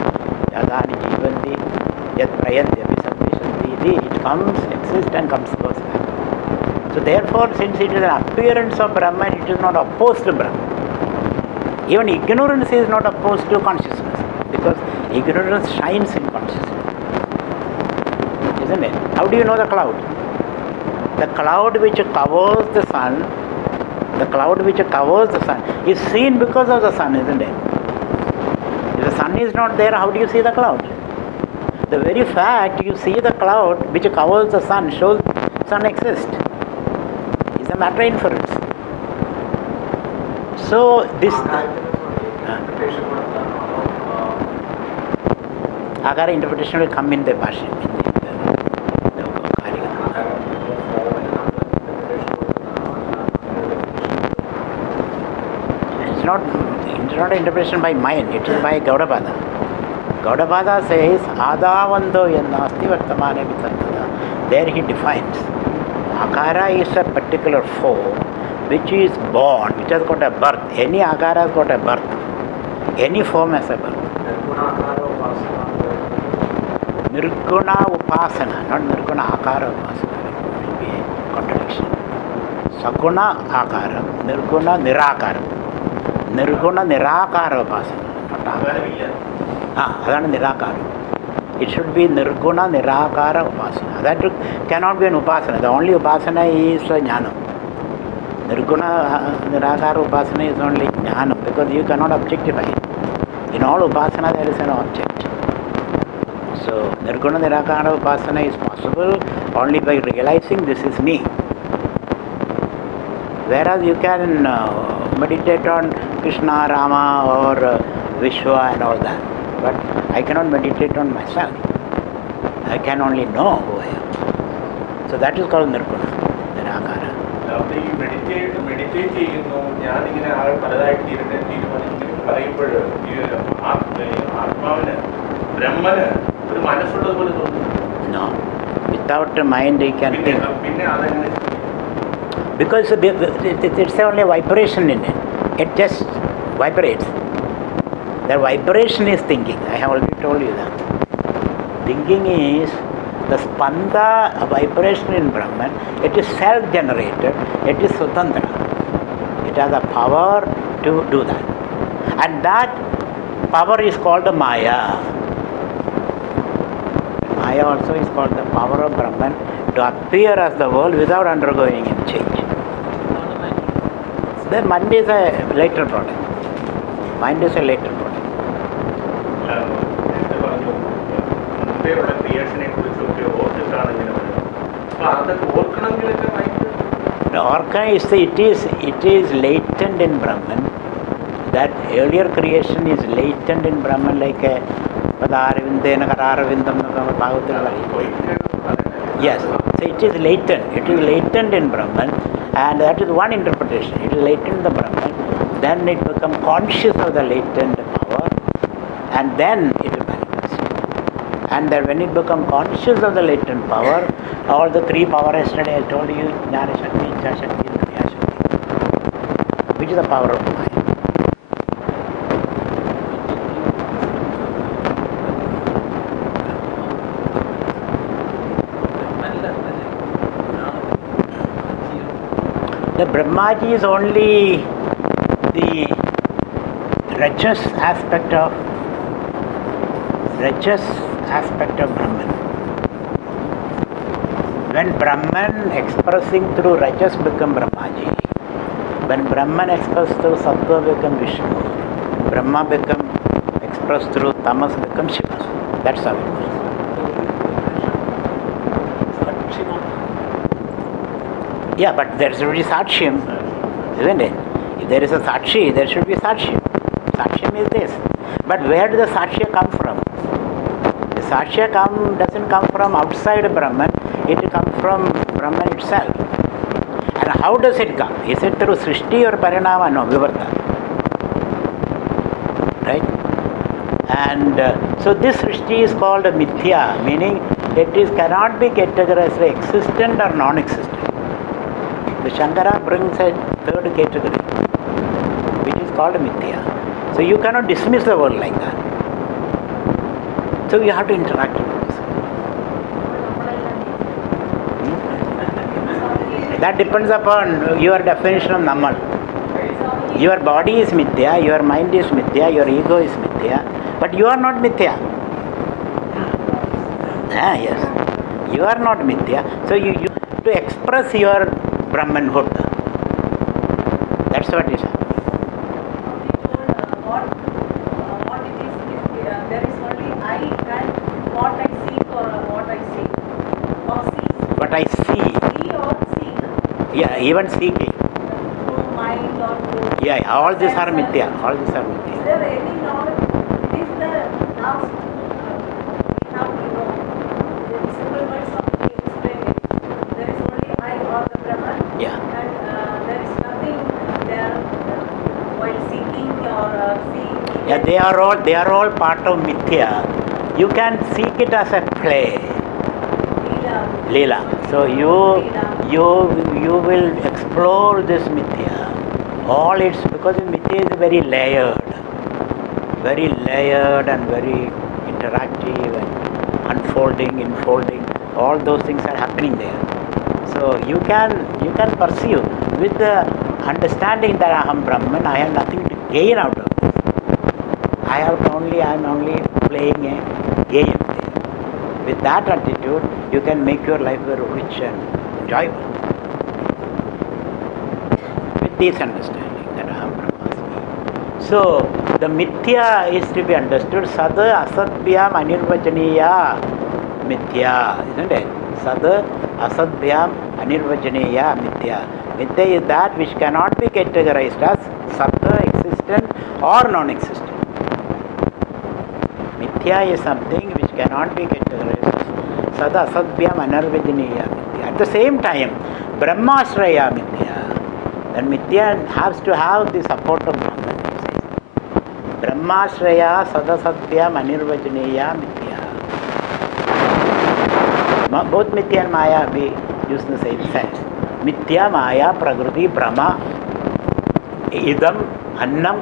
yadani jivanti yad prayanti abhisambhishanti. It comes, exists and goes back. So therefore, since it is an appearance of Brahman, it is not opposed to Brahman. Even ignorance is not opposed to consciousness. Because ignorance shines in consciousness. Isn't it? How do you know the cloud? The cloud which covers the sun, is seen because of the sun, isn't it? If the sun is not there, how do you see the cloud? The very fact you see the cloud which covers the sun shows the sun exists. It's a matter of inference. So this Akara interpretation will come in the Bhashya. It's not an interpretation by mind, it is by Gaudapada. Gaudapada says, Adavando yannasti vartamane vitattada. There he defines, Akara is a particular form which is born, which has got a birth. Any Akara has got a birth. Any form has a birth. Nirguna Upasana, not Nirguna Akara Upasana. It will be a contradiction. Saguna Akara, Nirguna Nirakara. Nirguna Nirakara Upasana, not Akara. That is Nirakara. It should be Nirguna Nirakara Upasana. That cannot be an Upasana. The only Upasana is Jnana. Nirguna Nirakara Upasana is only Jnana, because you cannot objectify it. In all Upasana there is an object. So Nirguna Nirakara Upasana is possible only by realizing this is me. Whereas you can meditate on Krishna, Rama or Vishwa and all that. But I cannot meditate on myself. I can only know who I am. So that is called Nirguna Nirakara. after you meditate ചെയ്യുന്നു, ഞാനിങ്ങനെ ആൾ പലതായിട്ട് തീരുമാനിക്കുന്നു പറയുമ്പോൾ ആത്മാവിന് ബ്രഹ്മന് ഒരു മനസ്സുള്ളത് പോലെ തോന്നുന്നു. No, without a mind you can think. പിന്നെ അതെങ്ങനെ? Because it's only vibration in it. It just vibrates. The vibration is thinking. I have already told you that. Thinking is the spanda vibration in Brahman. It is self-generated. It is Swatantra. It has the power to do that. And that power is called the Maya. Maya also is called the power of Brahman to appear as the world without undergoing any change. The mind is a later product. Mind is a later product. The organ it is latent in Brahman. That earlier creation is latent in Brahman, like a Padarvindena Kararavindam. Yes, so it is latent. It is latent in Brahman, and that is one interpretation. It is latent in the Brahman. Then it becomes conscious of the latent power, and then it manifests. And then when it becomes conscious of the latent power, all the three powers yesterday I told you, Jnana Shakti, Ichha Shakti, and Kriya Shakti, which is the power of mind. The Brahmaji is only the Rajas aspect of Brahman. When Brahman expressing through Rajas become Brahmaji, when Brahman expressed through Sattva become Vishnu, Brahma become expressed through Tamas become Shiva. That's how it goes. Yeah, but there should be Sakshim, isn't it? If there is a Sakshi, there should be Sakshim. Sakshim is this. But where does the Sakshi come from? The Sakshi doesn't come from outside Brahman, it comes from Brahman itself. And how does it come? Is it through Srishti or Parinama? No, Vivarta. Right? And so this Srishti is called a Mithya, meaning cannot be categorized as existent or non-existent. The Shankara brings a third category, which is called Mithya. So you cannot dismiss the world like that. So you have to interact with this. That depends upon your definition of Namal. Your body is Mithya, your mind is Mithya, your ego is Mithya, but you are not Mithya. Yes, you are not Mithya. So you have to express your Brahmanhood. That's what is happening. What it is, there is only I and what I seek or what I see. Or see. What I see. See or seek. Yeah, even seeking. Through mind or through. Yeah, all these are Mithya. All these are Is Mithya. there any knowledge? It is the last we have to know. The simple words of the explaining. There is only I or the Brahman. Yeah. And there is nothing there while seeking or seeing. Yeah, they are all part of Mithya. You can seek it as a play. Leela. So you will explore this Mithya. All it's because Mithya is very layered and very interactive and unfolding, enfolding. All those things are happening there. So you can pursue with the understanding that I am Brahman. I have nothing to gain out of this. I am only playing a game there. With that attitude, you can make your life very rich and enjoyable. With this understanding that I am Brahmasmi. So the Mithya is to be understood. Sada asadbhyam anirvachaniya Mithya, isn't it? Sada asadbhyam anirvachaniya Mithya. Mithya is that which cannot be categorized as Sada, existent or non-existent. Mithya is something which cannot be categorized as Sada asadbhyam anirvachaniya Mithya. At the same time, Brahmashraya Mithya. Then Mithya has to have the support of Brahman. Brahmashraya Sadasatya Manirvajaneya Mithya. Both Mithya and Maya we use the same sense. Mithya, Maya, Prakriti, Brahma, Idam, Annam.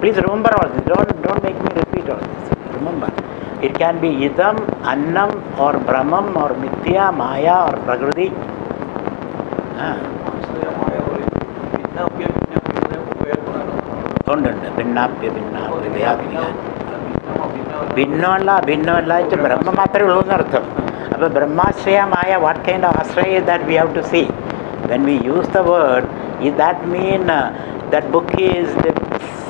Please remember all this. Don't make me repeat all this. Remember. It can be Idam, Annam, or Brahmam, or Mithya, Maya, or Prakriti. ഭിന്നമല്ല ബ്രഹ്മ മാത്രമേ ഉള്ളൂ എന്നർത്ഥം. അപ്പോൾ ബ്രഹ്മാശ്രയമായ what kind of ashraya that we have to see. When we use the word, is that mean that book is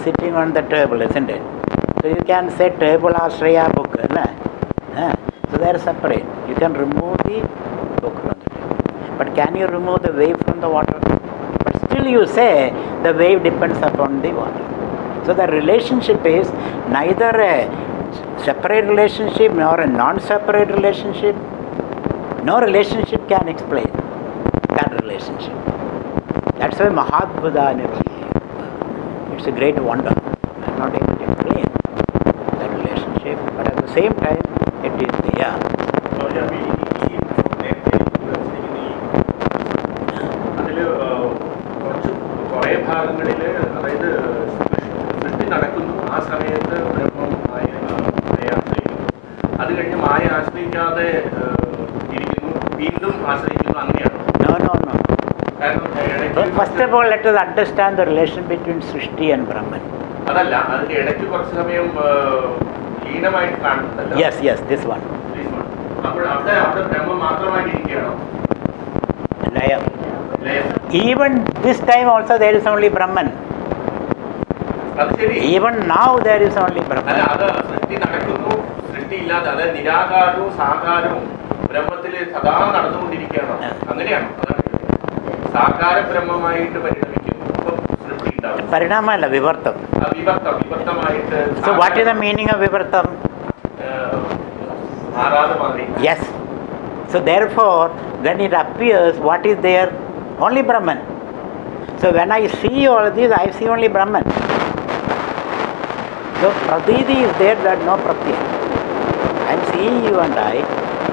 sitting on the table, isn't it? So you can say table ashraya book. So they are separate. You can remove the book from the table. But can you remove the wave from the water? But still you say the wave depends upon the water. So the relationship is neither a separate relationship nor a non-separate relationship. No relationship can explain that relationship. That's why Mahatbhuta Nirvani. It's a great wonder. I'm not able to explain that relationship, but at the same time, it is there. കുറേ ഭാഗങ്ങളിൽ അതായത് സൃഷ്ടി നടക്കുന്നു, ആ സമയത്ത് ബ്രഹ്മം മായയെ ആശ്രയിക്കുന്നു. അത് കഴിഞ്ഞ് മായ ആശ്രയിക്കാതെ ഇരിക്കുന്നു, വീണ്ടും ആശ്രയിക്കുന്നു, അങ്ങനെയാണ്. First of all, let us understand the relation between Srishti and Brahman. അതല്ല, അതിന്റെ ഇടയ്ക്ക് കുറച്ച് സമയം ലീനമായിട്ട് കാണുന്നുണ്ടല്ലോ. Yes, this one. അപ്പോൾ അവിടെ ബ്രഹ്മം മാത്രമായിട്ട് ഇരിക്കുകയാണോ? Layam. Even this time also there is only Brahman. Even now there is only Brahman. അല്ല, അത് സൃഷ്ടി നടക്കുന്നു, സൃഷ്ടി ഇല്ലാതെ, അതായത് നിരാകാരവും സാകാരവും ബ്രഹ്മത്തിൽ സദാ നടന്നുകൊണ്ടിരിക്കുകയാണോ? അങ്ങനെയാണോ? സാകാര ബ്രഹ്മമായിട്ട് പരിണമിക്കുന്നു, സൃഷ്ടി ഉണ്ടാവും. പരിണാമല്ല, വിവർത്തം. വിവർത്തമായിട്ട്. So what is the meaning of vivartam? മാറാതെ മാറി. Yes. So therefore, when it appears, what is there? Only Brahman. So when I see all this, I see only Brahman. So pratiti is there, that no pratyaya. I am seeing you and I,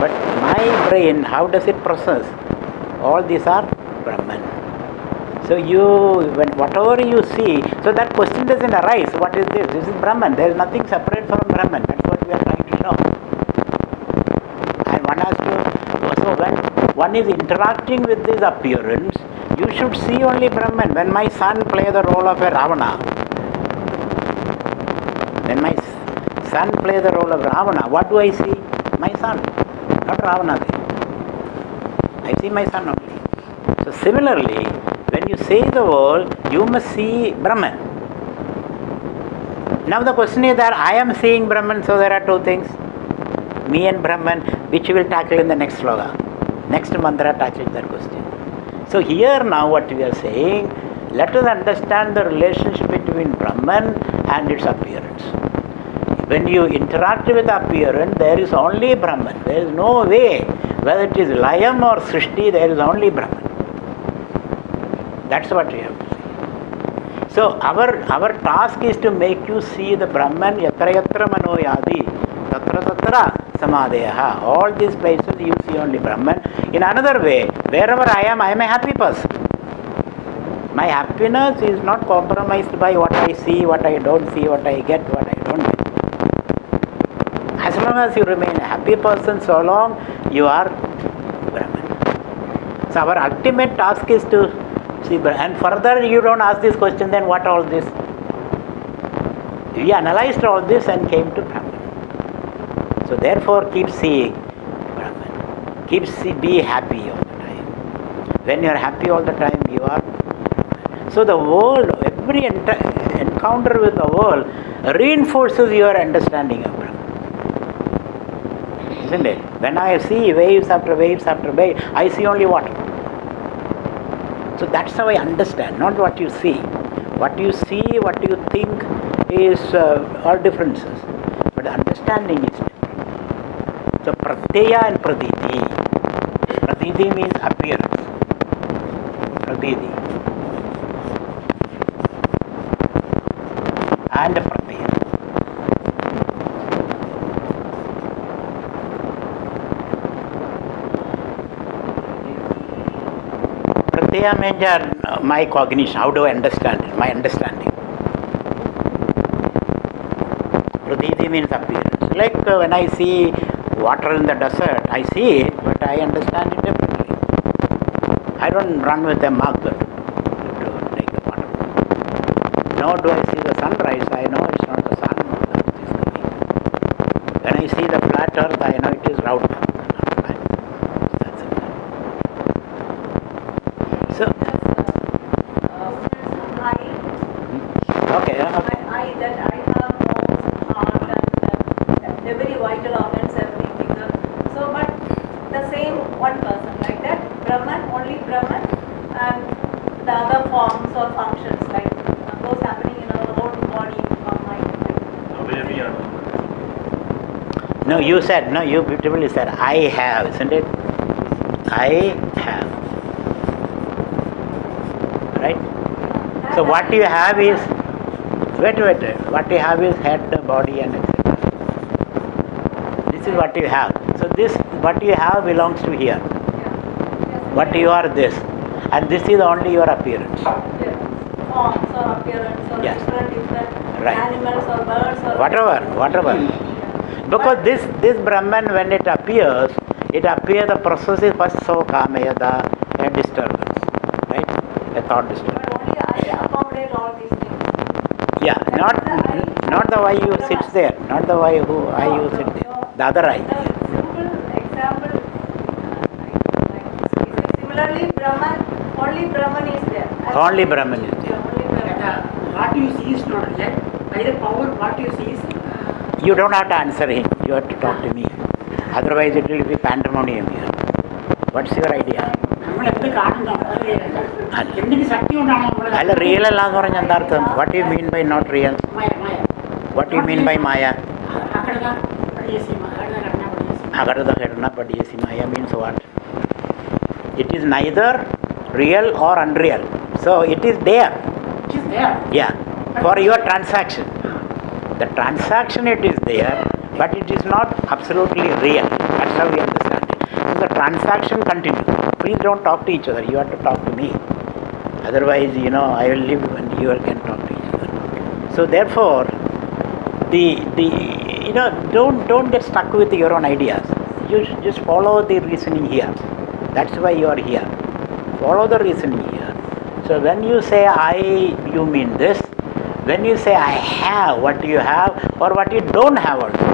but my brain, how does it process? All these are Brahman. So whatever you see, so that question doesn't arise. What is this? This is Brahman. There is nothing separate from Brahman. That's what we are trying to show. And one has to, so when one is interacting with this appearance, you should see only Brahman. When my son plays the role of a Ravana, what do I see? My son, not Ravana. I see my son only. So similarly, when you say the world, you must see Brahman. Now the question is that I am seeing Brahman, so there are two things. Me and Brahman, which we will tackle in the next sloka. Next mantra tackles that question. So here now what we are saying, let us understand the relationship between Brahman and its appearance. When you interact with the appearance, there is only Brahman. There is no way, whether it is Layam or Srishti, there is only Brahman. That's what we have to see. So our task is to make you see the Brahman, yatra yatra manoyadi, tatra tatra samadheyaha. All these places you see only Brahman. In another way, wherever I am a happy person. My happiness is not compromised by what I see, what I don't see, what I get, what I don't get. As long as you remain a happy person, so long you are Brahman. So our ultimate task is to see, and further you don't ask this question, then what all this? We analyzed all this and came to Brahman. So therefore keep seeing Brahman. Be happy all the time. When you are happy all the time, you are Brahman. So the world, every encounter with the world reinforces your understanding of Brahman. Isn't it? When I see waves after waves after waves, I see only water. So that's how I understand, not what you see. What you see, what you think is all differences. But the understanding is different. So pratyaya and pratiti. Pratiti means appearance. pratiti and pratyaya. Pratyaya means my cognition, how do I understand it, my understanding. Pratiti means appearance. Like when I see water in the desert, I see it, but I understand it differently. I don't run with a mug to take the water. Nor do I see the sunrise, I know it's not the sun that is coming. When I see the flat earth, I know it is round, not flat. That's it. So, okay. That I have nose, heart, and every vital organs, every figure. So, but the same one person, like that, Brahman, only Brahman, and the other forms or functions, like those happening in our own body or mind. No, you said, no, you beautifully said, I have, isn't it? I have. Right? So what you have is, wait, what you have is head, body and etc. This is what you have. So this, what you have belongs to here. What you are this. And this is only your appearance. Forms or appearance or Yes. different Right. animals or birds or Whatever. Because this Brahman, when it appears, the process is first so kameyada, a disturbance. Right? A thought disturbance. But only I accommodate all these things. Yeah, not the way you sit there, not the way who I you sit there. The other eye. The simple example, similarly, Brahman, only Brahman is there. Only Brahman is there. Only Brahman. What you see is not real. By the power, what you see is. You don't have to answer him, you have to talk to me. Otherwise it will be pandemonium here. What's your idea? നമ്മളെന്ത് കാണുന്നോ അത് റിയലല്ല. എന്തിന് ശക്തി കൊണ്ടാണ് നമ്മൾ അല്ല real അല്ല എന്ന് പറഞ്ഞാൽ എന്താ അർത്ഥം? What you mean by not real? Maya maya what you mean by maya? അകടത പഠിയസി അകടത കണ്ണ പഠിയസി Agarada Herna Padiyasi Maya means what? It is neither real or unreal. So it is there. It is there. Yeah. For your transaction. The transaction it is there, but it is not absolutely real. That's how we understand it. So the transaction continues. Please don't talk to each other. You have to talk to me. Otherwise, I will leave and you all can talk to each other. So therefore, don't get stuck with your own ideas. You should just follow the reasoning here. That's why you are here. Follow the reasoning here. So when you say I, you mean this. When you say I have what you have or what you don't have also.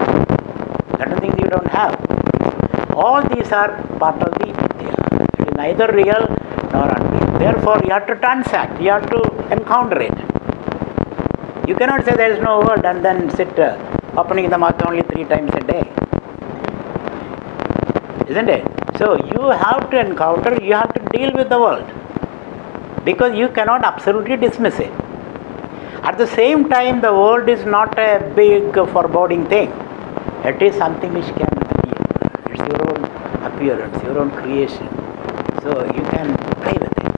Certain things you don't have. All these are part of the idea. It is neither real nor unreal. Therefore you have to transact. You have to encounter it. You cannot say there is no world and then sit opening the mouth only 3 times a day. Isn't it? So you have to encounter, you have to deal with the world. Because you cannot absolutely dismiss it. At the same time, the world is not a big foreboding thing. It is something which can appear. It's your own appearance, your own creation. So you can play with it.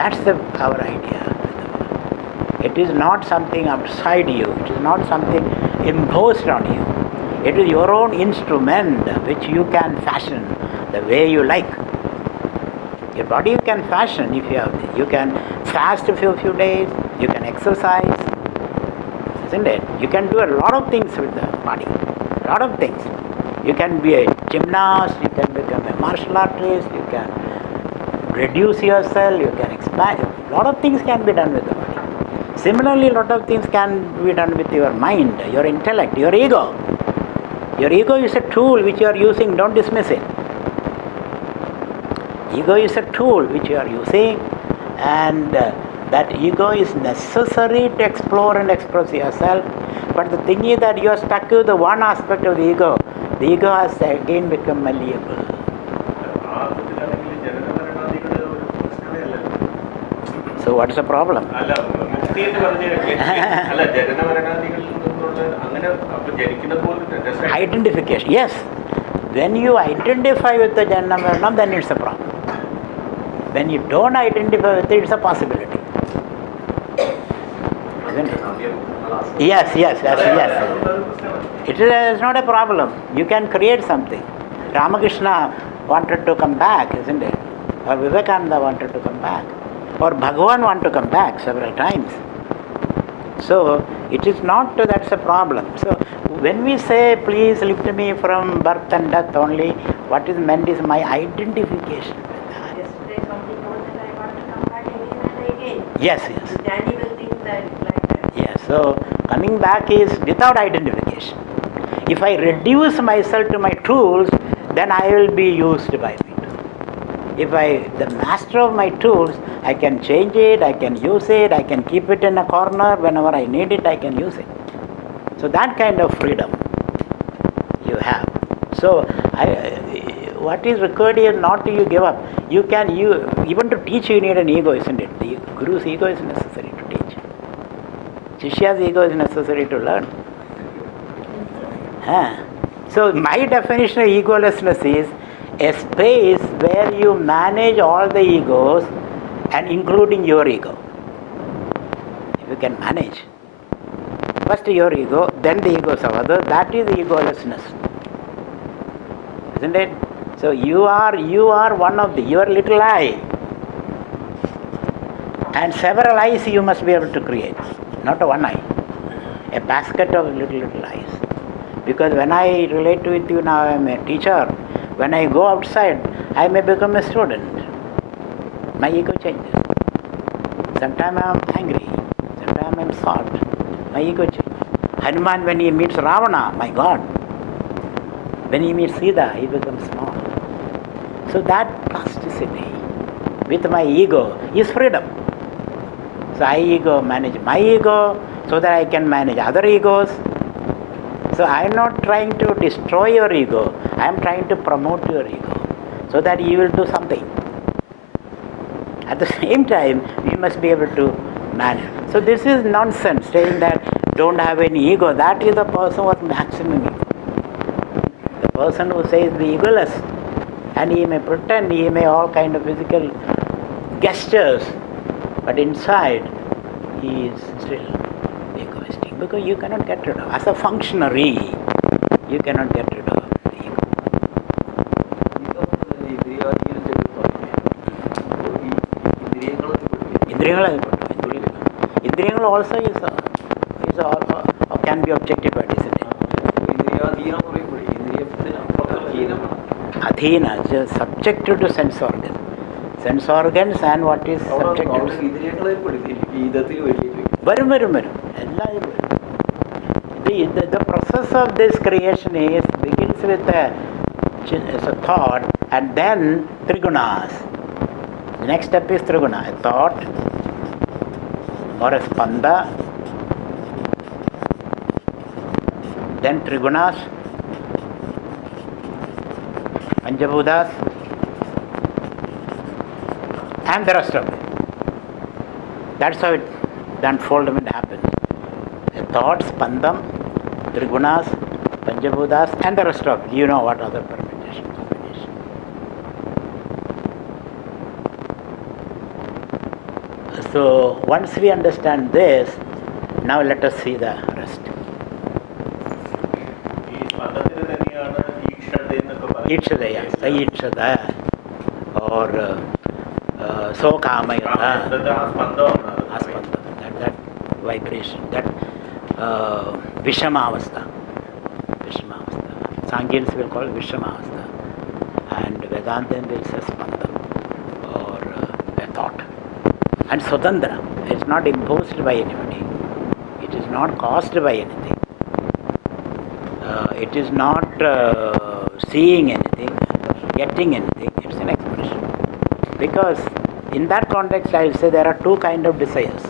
That's our idea with the world. It is not something outside you. It is not something imposed on you. It is your own instrument which you can fashion the way you like. Your body you can fashion if you have. You can fast a few days. You can exercise. Isn't it? You can do a lot of things with the body. A lot of things. You can be a gymnast. You can become a martial artist. You can reduce yourself. You can expand. A lot of things can be done with the body. Similarly, a lot of things can be done with your mind, your intellect, your ego. Your ego is a tool which you are using. Don't dismiss it. Ego is a tool which you are using, and that ego is necessary to explore and express yourself. But the thing is that you are stuck with the one aspect of the ego. The ego has again become malleable. So what is the problem? Identification. Yes. When you identify with the Jnana Maranam, then it's a problem. When you don't identify with it, it's a possibility. Isn't it? Yes. It is not a problem. You can create something. Ramakrishna wanted to come back, isn't it? Or Vivekananda wanted to come back. Or Bhagavan wanted to come back several times. So, it is not that's a problem. So, when we say, please lift me from birth and death only, what is meant is my identification with that. Yesterday somebody told that I want to come back again and again. Yes. Danny will think that like that. Yes, so coming back is without identification. If I reduce myself to my tools, then I will be used by my tools. If the master of my tools, I can change it, I can use it, I can keep it in a corner. Whenever I need it, I can use it. So that kind of freedom you have. So what is required here, not to you give up. Even to teach you need an ego, isn't it? The Guru's ego is necessary to teach. Shishya's ego is necessary to learn. So my definition of egolessness is a space where you manage all the egos and including your ego. If you can manage first your ego, then the egos of others, that is egolessness. Isn't it? So you are one of your little I. And several eyes you must be able to create. Not a one eye. A basket of little eyes. Because when I relate with you now, I am a teacher. When I go outside, I may become a student. My ego changes. Sometimes I am angry. Sometimes I am soft. My ego changes. Hanuman, when he meets Ravana, my God. When he meets Sita, he becomes small. So that plasticity with my ego is freedom. So I manage my ego so that I can manage other egos. So I am not trying to destroy your ego. I am trying to promote your ego so that you will do something. At the same time, you must be able to manage. So this is nonsense, saying that don't have any ego. That is the person with maximum ego. The person who says be egoless, and he may pretend, he may all kind of physical gestures, but inside he is still egoistic, because you cannot get rid of. As a functionary, you cannot get rid of the ego. Indriyangal also is can be objectified, isn't it? Adhina, just subjected to sense organ. Sense organs and what is subjected to. The process of this creation begins with a thought and then trigunas. The next step is triguna, a thought or a spanda, then trigunas, Panjabhutas, and the rest of it. That's how the unfoldment happens. A thought, spandam, trigunas, Panjabhutas, and the rest of it. You know what other permutations, combinations. So once we understand this, now let us see the rest. Ikshadaya or Sokamayata, that vibration, that Vishamavastha. Sangyans will call it Vishamavastha, and Vedantin will say Spandam or a thought. And Swadandra is not imposed by anybody, it is not caused by anything, it is not seeing anything, getting anything, it's an expression. Because in that context, I will say there are two kinds of desires.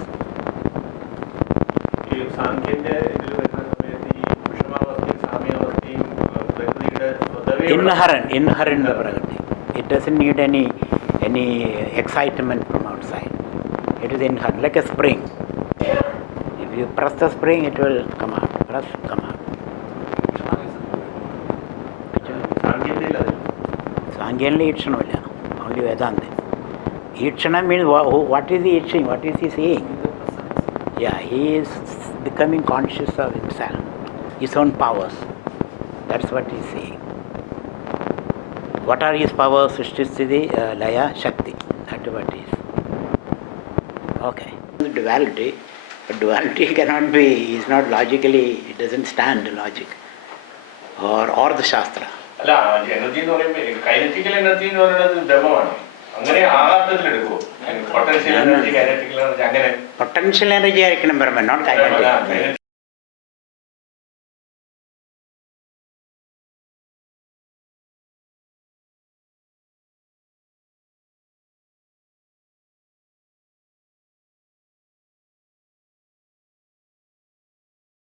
Inherent the Prakriti. It doesn't need any excitement from outside. It is inherent, like a spring. If you press the spring, it will come out. Press, come out. Sangyali it's no, only Vedanta. Ikshana means what is he itching? What is he saying? Yeah, he is becoming conscious of himself, his own powers. That's what he's saying. What are his powers? Srishti, Sthiti, Laya, Shakti. That's what he is. Okay. Duality, but duality cannot be, is not logically, it doesn't stand logic or the Shastra. അല്ല energy എന്ന് പറയുമ്പോൾ കൈനറ്റിക്കൽ energy എന്ന് പറയുന്നത് ബ്രഹ്മമാണ്. അങ്ങനെ ആകാത്തതിലെടുക്കുമോ? Potential energy, കൈനറ്റിക്കൽ energy അങ്ങനെ potential energy ആയിരിക്കണം Brahman, not kinetic.